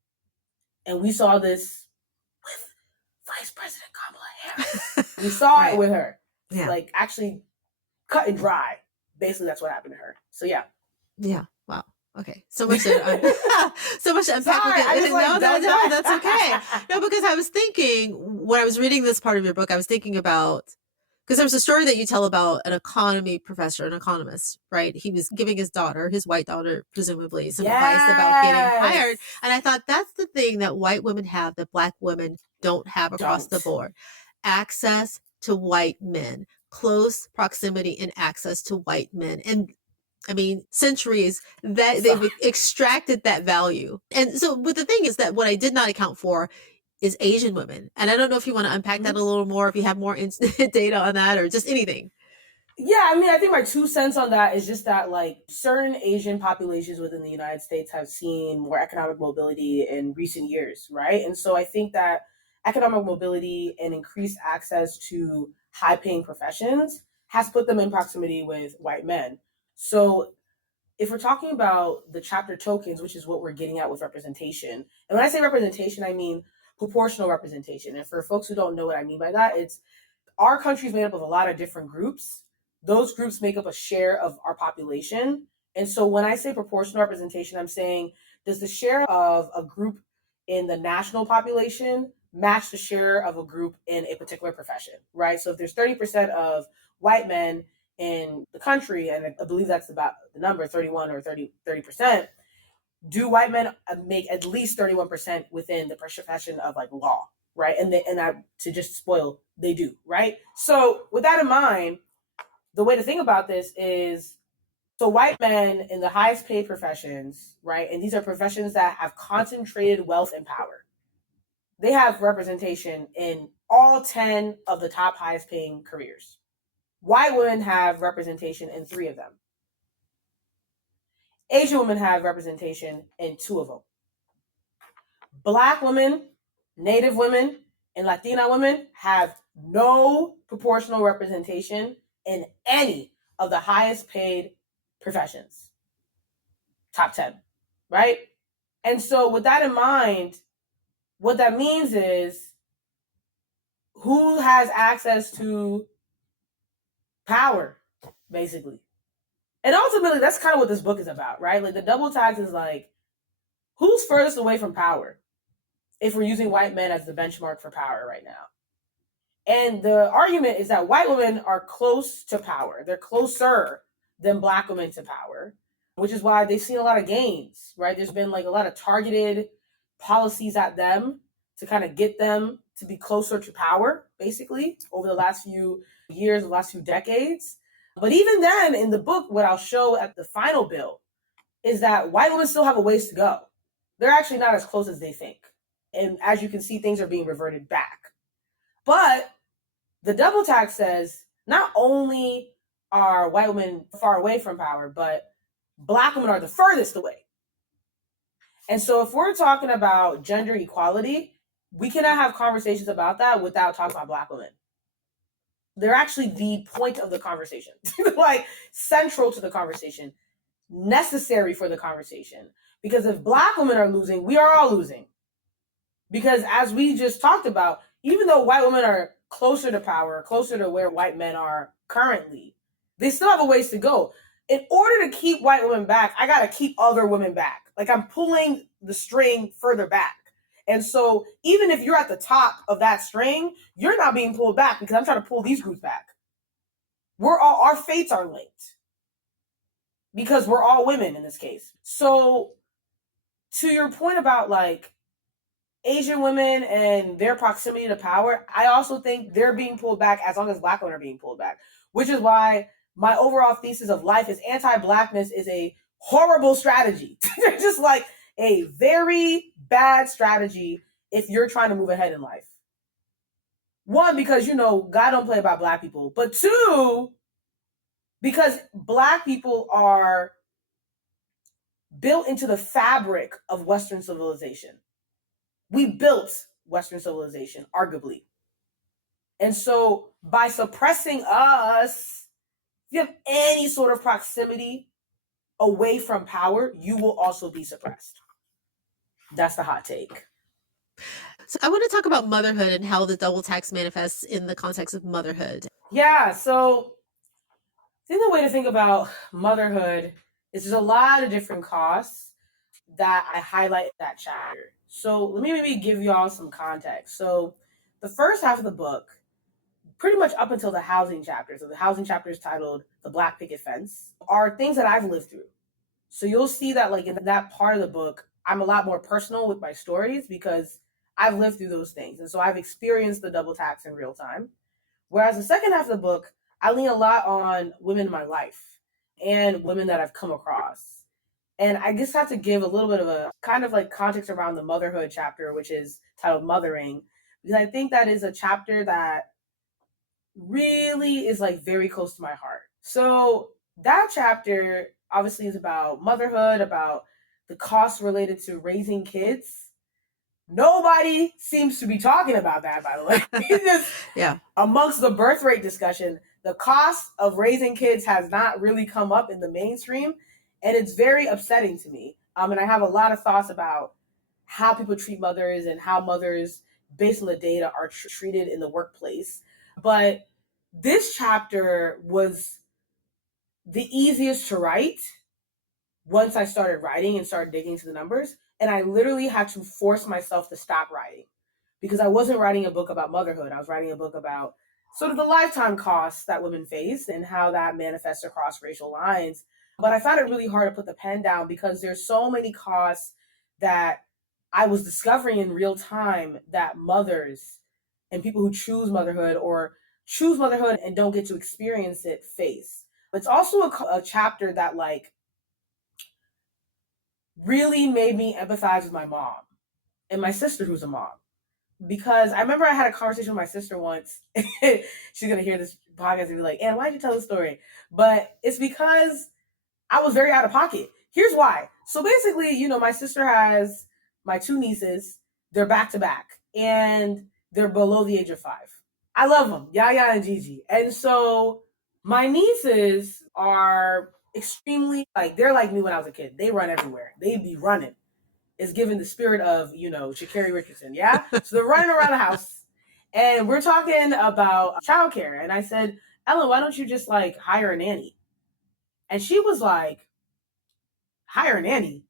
And we saw this with Vice President Kamala Harris. We saw it with her. Yeah. Like, actually cut and dry. Basically, that's what happened to her. So, yeah. Yeah. Wow. Okay. So much to, so much to unpack. Sorry, no, that's okay. No, because I was thinking, when I was reading this part of your book, I was thinking about, because there's a story that you tell about an economy professor, an economist, right? He was giving his daughter, his white daughter, presumably, some advice about getting hired. And I thought that's the thing that white women have that Black women don't have across the board. Access to white men, close proximity and access to white men. And I mean, centuries that they've extracted that value. And so, but the thing is that what I did not account for is Asian women. And I don't know if you want to unpack that a little more, if you have more data on that or just anything. Yeah, I mean, I think my 2 cents on that is just that, like, certain Asian populations within the United States have seen more economic mobility in recent years, right? And so I think that economic mobility and increased access to high-paying professions has put them in proximity with white men. So if we're talking about the chapter tokens, which is what we're getting at with representation, and when I say representation, I mean proportional representation. And for folks who don't know what I mean by that, it's our country is made up of a lot of different groups. Those groups make up a share of our population. And so when I say proportional representation, I'm saying, does the share of a group in the national population match the share of a group in a particular profession, right? So if there's 30% of white men in the country, and I believe that's about the number, 31 or 30%, do white men make at least 31% within the profession of like law, right? To just spoil, they do, right? So with that in mind, the way to think about this is, so white men in the highest paid professions, right? And these are professions that have concentrated wealth and power. They have representation in all 10 of the top highest paying careers. White women have representation in 3 of them. Asian women have representation in 2 of them. Black women, Native women, and Latina women have no proportional representation in any of the highest paid professions. Top 10, right? And so with that in mind, what that means is, who has access to power, basically? And ultimately, that's kind of what this book is about, right? Like, the double tax is like, who's furthest away from power if we're using white men as the benchmark for power right now? And the argument is that white women are close to power. They're closer than Black women to power, which is why they've seen a lot of gains, right? There's been like a lot of targeted policies at them to kind of get them to be closer to power, basically, over the last few years, the last few decades. But even then, in the book, what I'll show at the final bill is that white women still have a ways to go. They're actually not as close as they think. And as you can see, things are being reverted back. But the double tax says not only are white women far away from power, but Black women are the furthest away. And so if we're talking about gender equality, we cannot have conversations about that without talking about Black women. They're actually the point of the conversation, like central to the conversation, necessary for the conversation. Because if Black women are losing, we are all losing. Because as we just talked about, even though white women are closer to power, closer to where white men are currently, they still have a ways to go. In order to keep white women back, I got to keep other women back. Like I'm pulling the string further back. And so even if you're at the top of that string, you're not being pulled back because I'm trying to pull these groups back. Our fates are linked because we're all women in this case. So to your point about like Asian women and their proximity to power, I also think they're being pulled back as long as Black women are being pulled back, which is why my overall thesis of life is anti-Blackness is a horrible strategy. Just like a very bad strategy if you're trying to move ahead in life. One, because, God don't play about Black people. But two, because Black people are built into the fabric of Western civilization. We built Western civilization, arguably. And so by suppressing us, if you have any sort of proximity away from power, you will also be suppressed. That's the hot take. So I want to talk about motherhood and how the double tax manifests in the context of motherhood. Yeah, so I think the way to think about motherhood is there's a lot of different costs that I highlight in that chapter. So let me maybe give y'all some context. So the first half of the book, pretty much up until the housing chapter, so the housing chapter is titled The Black Picket Fence, are things that I've lived through. So you'll see that like in that part of the book, I'm a lot more personal with my stories because I've lived through those things. And so I've experienced the double tax in real time. Whereas the second half of the book, I lean a lot on women in my life and women that I've come across. And I just have to give a little bit of a kind of like context around the motherhood chapter, which is titled Mothering, because I think that is a chapter that really is like very close to my heart. So that chapter obviously is about motherhood, about the costs related to raising kids. Nobody seems to be talking about that, by the way. Just, yeah. Amongst the birth rate discussion, the cost of raising kids has not really come up in the mainstream, and it's very upsetting to me. And I have a lot of thoughts about how people treat mothers and how mothers, based on the data, are treated in the workplace. But this chapter was the easiest to write once I started writing and started digging into the numbers. And I literally had to force myself to stop writing because I wasn't writing a book about motherhood. I was writing a book about sort of the lifetime costs that women face and how that manifests across racial lines. But I found it really hard to put the pen down because there's so many costs that I was discovering in real time that mothers and people who choose motherhood and don't get to experience it face. It's also a chapter that like really made me empathize with my mom and my sister who's a mom. Because I remember I had a conversation with my sister once. She's going to hear this podcast and be like, Anne, why'd you tell the story? But it's because I was very out of pocket. Here's why. So basically, my sister has my two nieces. They're back to back and they're below the age of 5. I love them, Yaya and Gigi. And so my nieces are extremely they're like me when I was a kid. They run everywhere. They be running. It's given the spirit of, Sha'Carri Richardson. Yeah. So they're running around the house and we're talking about childcare. And I said, Ellen, why don't you just hire a nanny? And she was like, hire a nanny.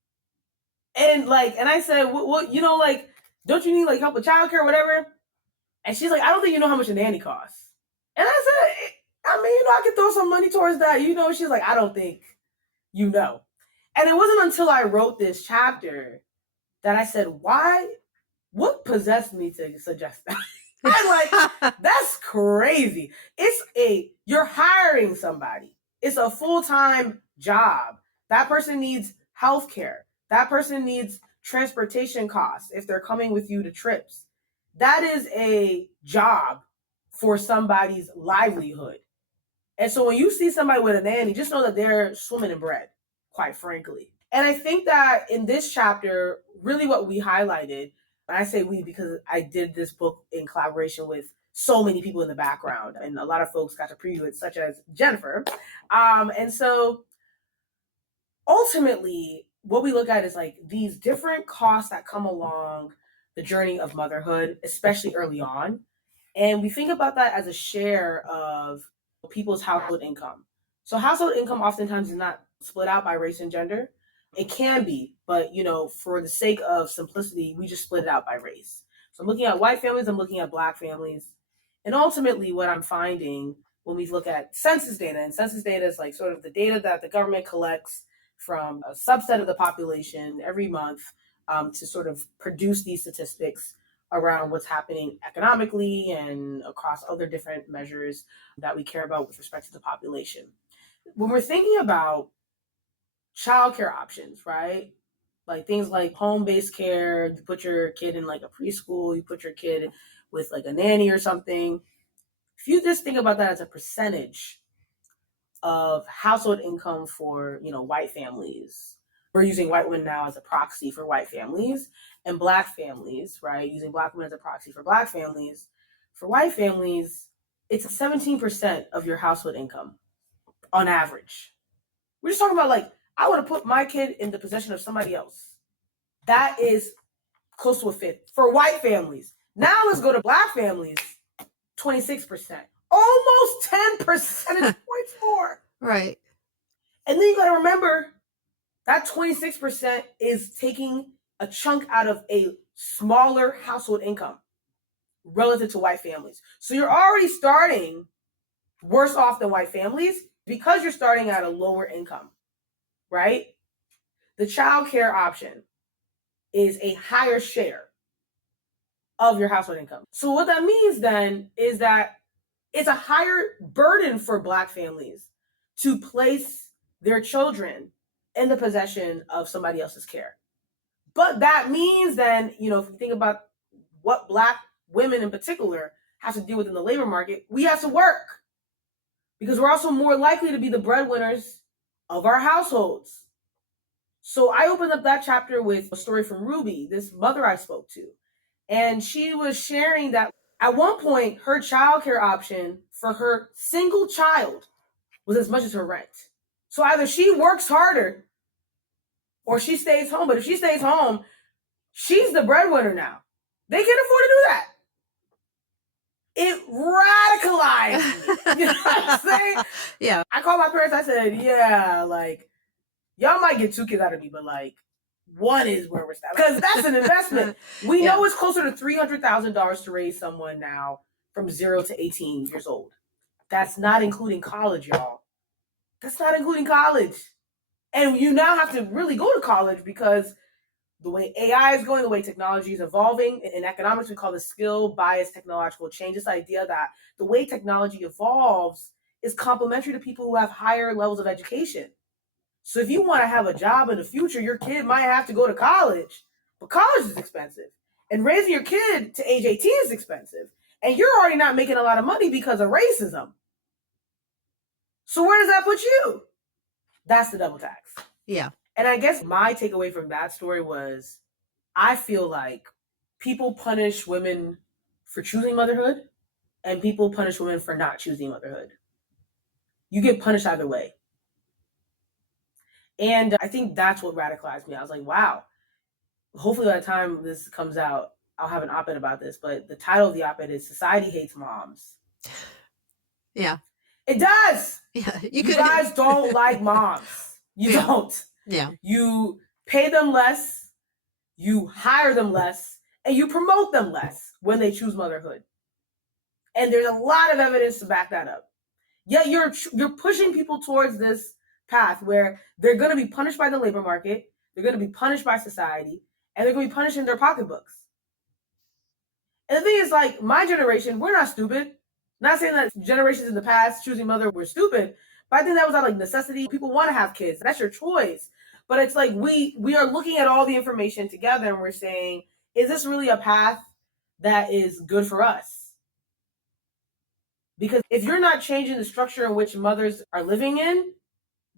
And I said, well, don't you need help with childcare or whatever? And she's like, I don't think you know how much a nanny costs. And I said, I could throw some money towards that. She's like, I don't think you know. And it wasn't until I wrote this chapter that I said, what possessed me to suggest that? I'm like, that's crazy. You're hiring somebody. It's a full-time job. That person needs healthcare. That person needs transportation costs if they're coming with you to trips. That is a job for somebody's livelihood. And so when you see somebody with a nanny, just know that they're swimming in bread, quite frankly. And I think that in this chapter, really what we highlighted, and I say we because I did this book in collaboration with so many people in the background, and a lot of folks got to preview it, such as Jennifer. And so ultimately, what we look at is like these different costs that come along the journey of motherhood, especially early on. And we think about that as a share of people's household income. So household income oftentimes is not split out by race and gender. It can be, but for the sake of simplicity, we just split it out by race. So I'm looking at white families, I'm looking at Black families. And ultimately what I'm finding when we look at census data, and census data is like sort of the data that the government collects from a subset of the population every month to sort of produce these statistics around what's happening economically and across other different measures that we care about with respect to the population. When we're thinking about childcare options, right? Like things like home-based care, you put your kid in like a preschool, you put your kid with like a nanny or something. If you just think about that as a percentage of household income for, white families, we're using white women now as a proxy for white families, and Black families, right? Using Black women as a proxy for Black families. For white families, it's 17% of your household income on average. We're just talking about like, I want to put my kid in the possession of somebody else. That is close to a fifth for white families. Now let's go to Black families, 26%. Almost 10 percentage points more. Right. And then you got to remember that 26% is taking a chunk out of a smaller household income relative to white families. So you're already starting worse off than white families because you're starting at a lower income, right? The childcare option is a higher share of your household income. So what that means then is that it's a higher burden for Black families to place their children in the possession of somebody else's care. But that means then, if you think about what Black women in particular have to deal with in the labor market, we have to work because we're also more likely to be the breadwinners of our households. So I opened up that chapter with a story from Ruby, this mother I spoke to. And she was sharing that at one point, her childcare option for her single child was as much as her rent. So either she works harder or she stays home. But if she stays home, she's the breadwinner now. They can't afford to do that. It radicalized me. You know what I'm saying? Yeah. I called my parents. I said, yeah, like, y'all might get 2 kids out of me, but like, one is where we're stopping. Because that's an investment. We know it's closer to $300,000 to raise someone now from 0 to 18 years old. That's not including college, y'all. That's not including college. And you now have to really go to college because the way AI is going, the way technology is evolving, in economics, we call this skill bias technological change. This idea that the way technology evolves is complementary to people who have higher levels of education. So if you want to have a job in the future, your kid might have to go to college, but college is expensive. And raising your kid to age 18 is expensive. And you're already not making a lot of money because of racism. So where does that put you? That's the double tax. Yeah. And I guess my takeaway from that story was, I feel like people punish women for choosing motherhood and people punish women for not choosing motherhood. You get punished either way. And I think that's what radicalized me. I was like, wow, hopefully by the time this comes out, I'll have an op-ed about this. But the title of the op-ed is Society Hates Moms. Yeah. It does. Yeah. You guys don't like moms. You don't. Yeah. You pay them less, you hire them less, and you promote them less when they choose motherhood. And there's a lot of evidence to back that up. Yet you're pushing people towards this path where they're going to be punished by the labor market, they're going to be punished by society, and they're going to be punished in their pocketbooks. And the thing is, like, my generation, we're not stupid. Not saying that generations in the past choosing mother were stupid, but I think that was out of like necessity. People want to have kids. That's your choice. But it's like we are looking at all the information together and we're saying, is this really a path that is good for us? Because if you're not changing the structure in which mothers are living in,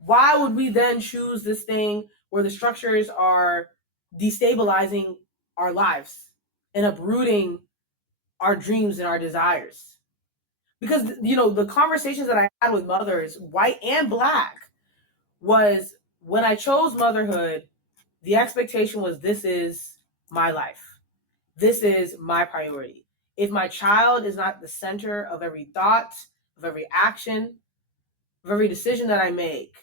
why would we then choose this thing where the structures are destabilizing our lives and uprooting our dreams and our desires? Because, the conversations that I had with mothers, white and black, was when I chose motherhood, the expectation was, this is my life. This is my priority. If my child is not the center of every thought, of every action, of every decision that I make,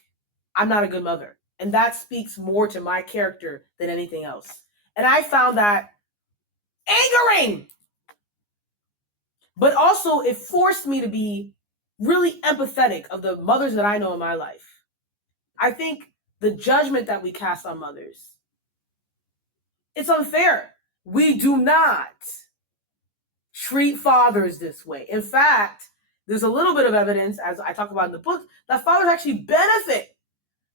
I'm not a good mother. And that speaks more to my character than anything else. And I found that angering. But also it forced me to be really empathetic of the mothers that I know in my life. I think the judgment that we cast on mothers, it's unfair. We do not treat fathers this way. In fact, there's a little bit of evidence, as I talk about in the book, that fathers actually benefit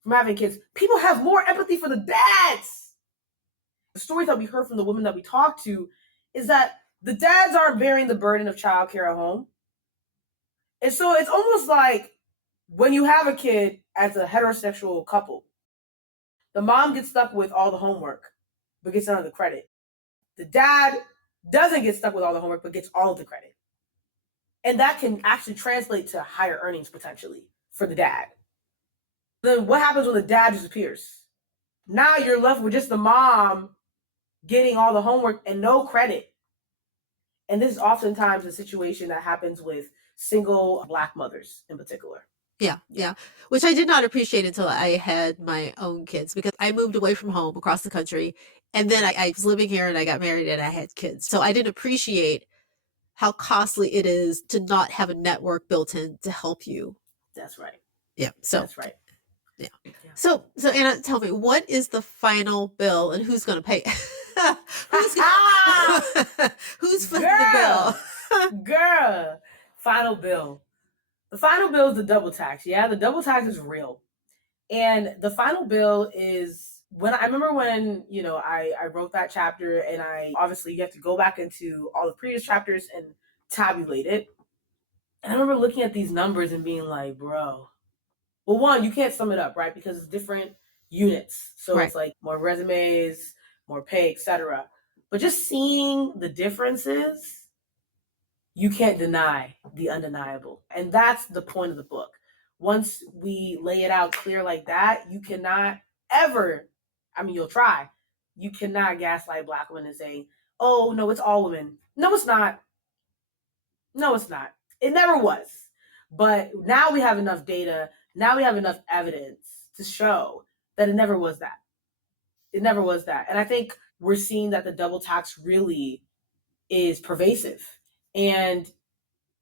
from having kids. People have more empathy for the dads. The stories that we heard from the women that we talked to is that the dads aren't bearing the burden of childcare at home. And so it's almost like when you have a kid as a heterosexual couple, the mom gets stuck with all the homework, but gets none of the credit. The dad doesn't get stuck with all the homework, but gets all of the credit. And that can actually translate to higher earnings potentially for the dad. Then what happens when the dad disappears? Now you're left with just the mom getting all the homework and no credit. And this is oftentimes a situation that happens with single Black mothers in particular. Yeah. Which I did not appreciate until I had my own kids, because I moved away from home across the country. And then I was living here and I got married and I had kids. So I didn't appreciate how costly it is to not have a network built in to help you. That's right. Yeah. So that's right. Yeah. So Anna, tell me, what is the final bill and who's going to pay? Who's footing the bill? Girl, final bill. The final bill is the double tax. Yeah, the double tax is real. And the final bill is I remember when, I wrote that chapter, and obviously you have to go back into all the previous chapters and tabulate it. And I remember looking at these numbers and being like, bro, well, one, you can't sum it up, right? Because it's different units. So It's like more resumes, more pay, etc. But just seeing the differences, you can't deny the undeniable. And that's the point of the book. Once we lay it out clear like that, you cannot ever, you'll try, you cannot gaslight Black women and saying, oh, no, it's all women. No, it's not. No, it's not. It never was. But now we have enough data, now we have enough evidence to show that it never was that. It never was that. And I think we're seeing that the double tax really is pervasive. And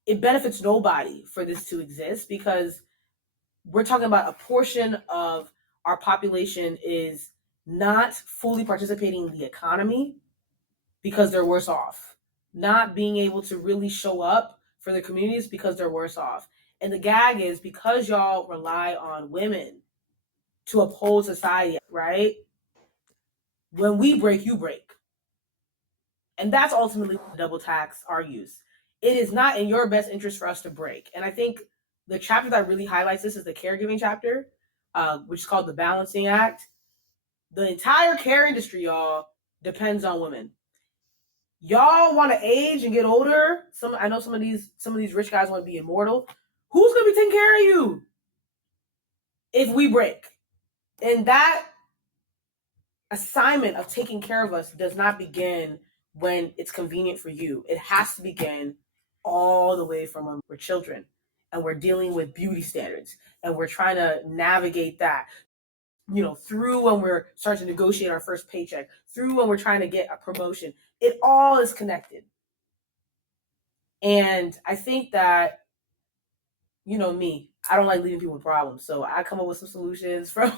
it benefits nobody for this to exist, because we're talking about a portion of our population is not fully participating in the economy because they're worse off, not being able to really show up for the communities because they're worse off. And the gag is, because y'all rely on women to uphold society, right? When we break, you break. And that's ultimately what double tax argues. It is not in your best interest for us to break. And I think the chapter that really highlights this is the caregiving chapter, which is called the Balancing Act. The entire care industry, y'all, depends on women. Y'all want to age and get older. I know some of these rich guys want to be immortal. Who's going to be taking care of you if we break? And that assignment of taking care of us does not begin when it's convenient for you. It has to begin all the way from when we're children and we're dealing with beauty standards and we're trying to navigate that, through when we're starting to negotiate our first paycheck, through when we're trying to get a promotion. It all is connected. And I think that, me, I don't like leaving people with problems. So I come up with some solutions from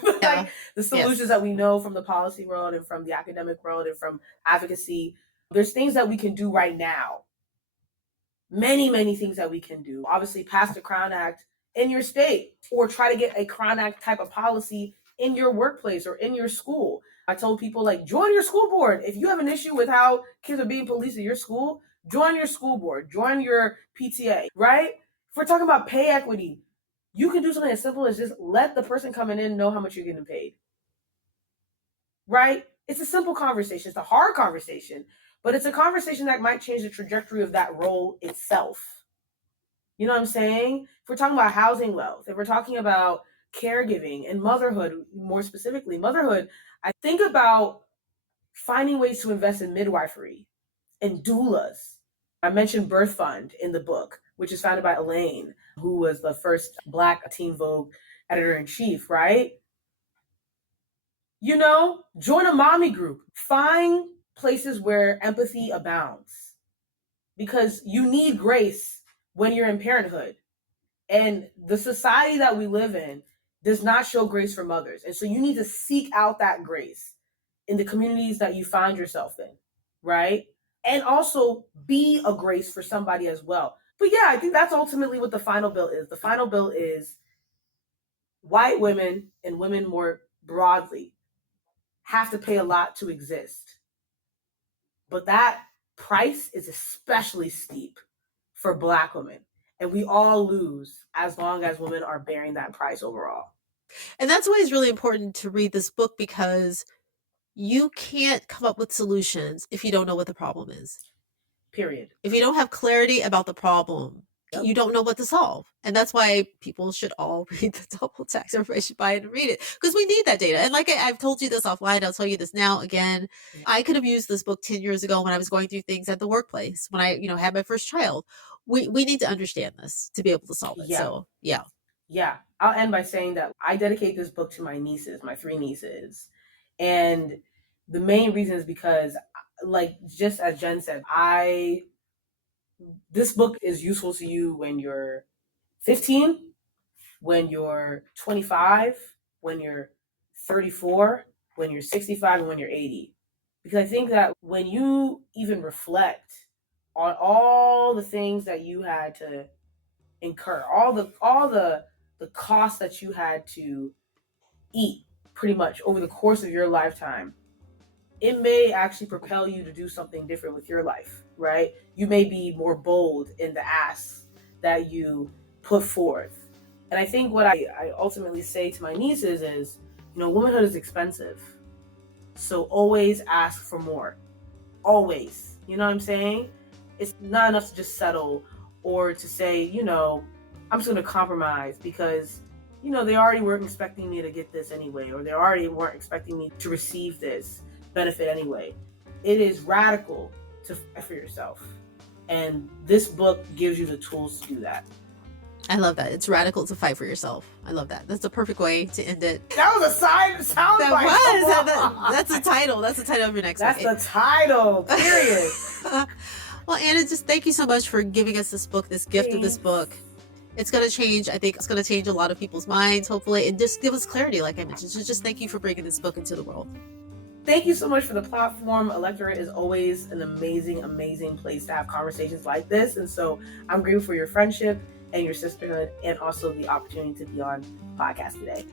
the solutions that we know from the policy world and from the academic world and from advocacy. There's things that we can do right now. Many, many things that we can do. Obviously, pass the Crown Act in your state, or try to get a Crown Act type of policy in your workplace or in your school. I told people, like, join your school board. If you have an issue with how kids are being policed at your school, join your school board, join your PTA, right? If we're talking about pay equity, you can do something as simple as just let the person coming in know how much you're getting paid, right? It's a simple conversation. It's a hard conversation, but it's a conversation that might change the trajectory of that role itself. You know what I'm saying? If we're talking about housing wealth, if we're talking about caregiving and motherhood, more specifically motherhood, I think about finding ways to invest in midwifery and doulas. I mentioned Birth Fund in the book, which is founded by Elaine, who was the first Black Teen Vogue editor-in-chief, right? You know, join a mommy group. Find places where empathy abounds, because you need grace when you're in parenthood. And the society that we live in does not show grace for mothers. And so you need to seek out that grace in the communities that you find yourself in, right? And also be a grace for somebody as well. But yeah, I think that's ultimately what the final bill is. The final bill is white women and women more broadly have to pay a lot to exist. But that price is especially steep for Black women. And we all lose as long as women are bearing that price overall. And that's why it's really important to read this book, because you can't come up with solutions if you don't know what the problem is. Period. If you don't have clarity about the problem, you don't know what to solve. And that's why people should all read the double tax. Everybody should buy it and read it, because we need that data. And like I've told you this offline, I'll tell you this now again. I could have used this book 10 years ago when I was going through things at the workplace, when I, had my first child. We need to understand this to be able to solve it. Yeah. So yeah. Yeah. I'll end by saying that I dedicate this book to my nieces, my 3 nieces. And the main reason is because, like, just as Jen said, this book is useful to you when you're 15, when you're 25, when you're 34, when you're 65, and when you're 80. Because I think that when you even reflect on all the things that you had to incur, all the costs that you had to eat pretty much over the course of your lifetime, it may actually propel you to do something different with your life, right? You may be more bold in the asks that you put forth. And I think what I ultimately say to my nieces is, womanhood is expensive. So always ask for more. Always. You know what I'm saying? It's not enough to just settle or to say, I'm just going to compromise because, they already weren't expecting me to get this anyway, or they already weren't expecting me to receive this benefit anyway. It is radical to fight for yourself. And this book gives you the tools to do that. I love that. It's radical to fight for yourself. I love that. That's the perfect way to end it. That was a sound bite. That's the title. That's the title of your next book. That's the title, period. Well, Anna, just thank you so much for giving us this book, this gift of this book. It's going to change. I think it's going to change a lot of people's minds, hopefully, and just give us clarity, like I mentioned. So just thank you for bringing this book into the world. Thank you so much for the platform. Electorate is always an amazing, amazing place to have conversations like this. And so I'm grateful for your friendship and your sisterhood, and also the opportunity to be on the podcast today.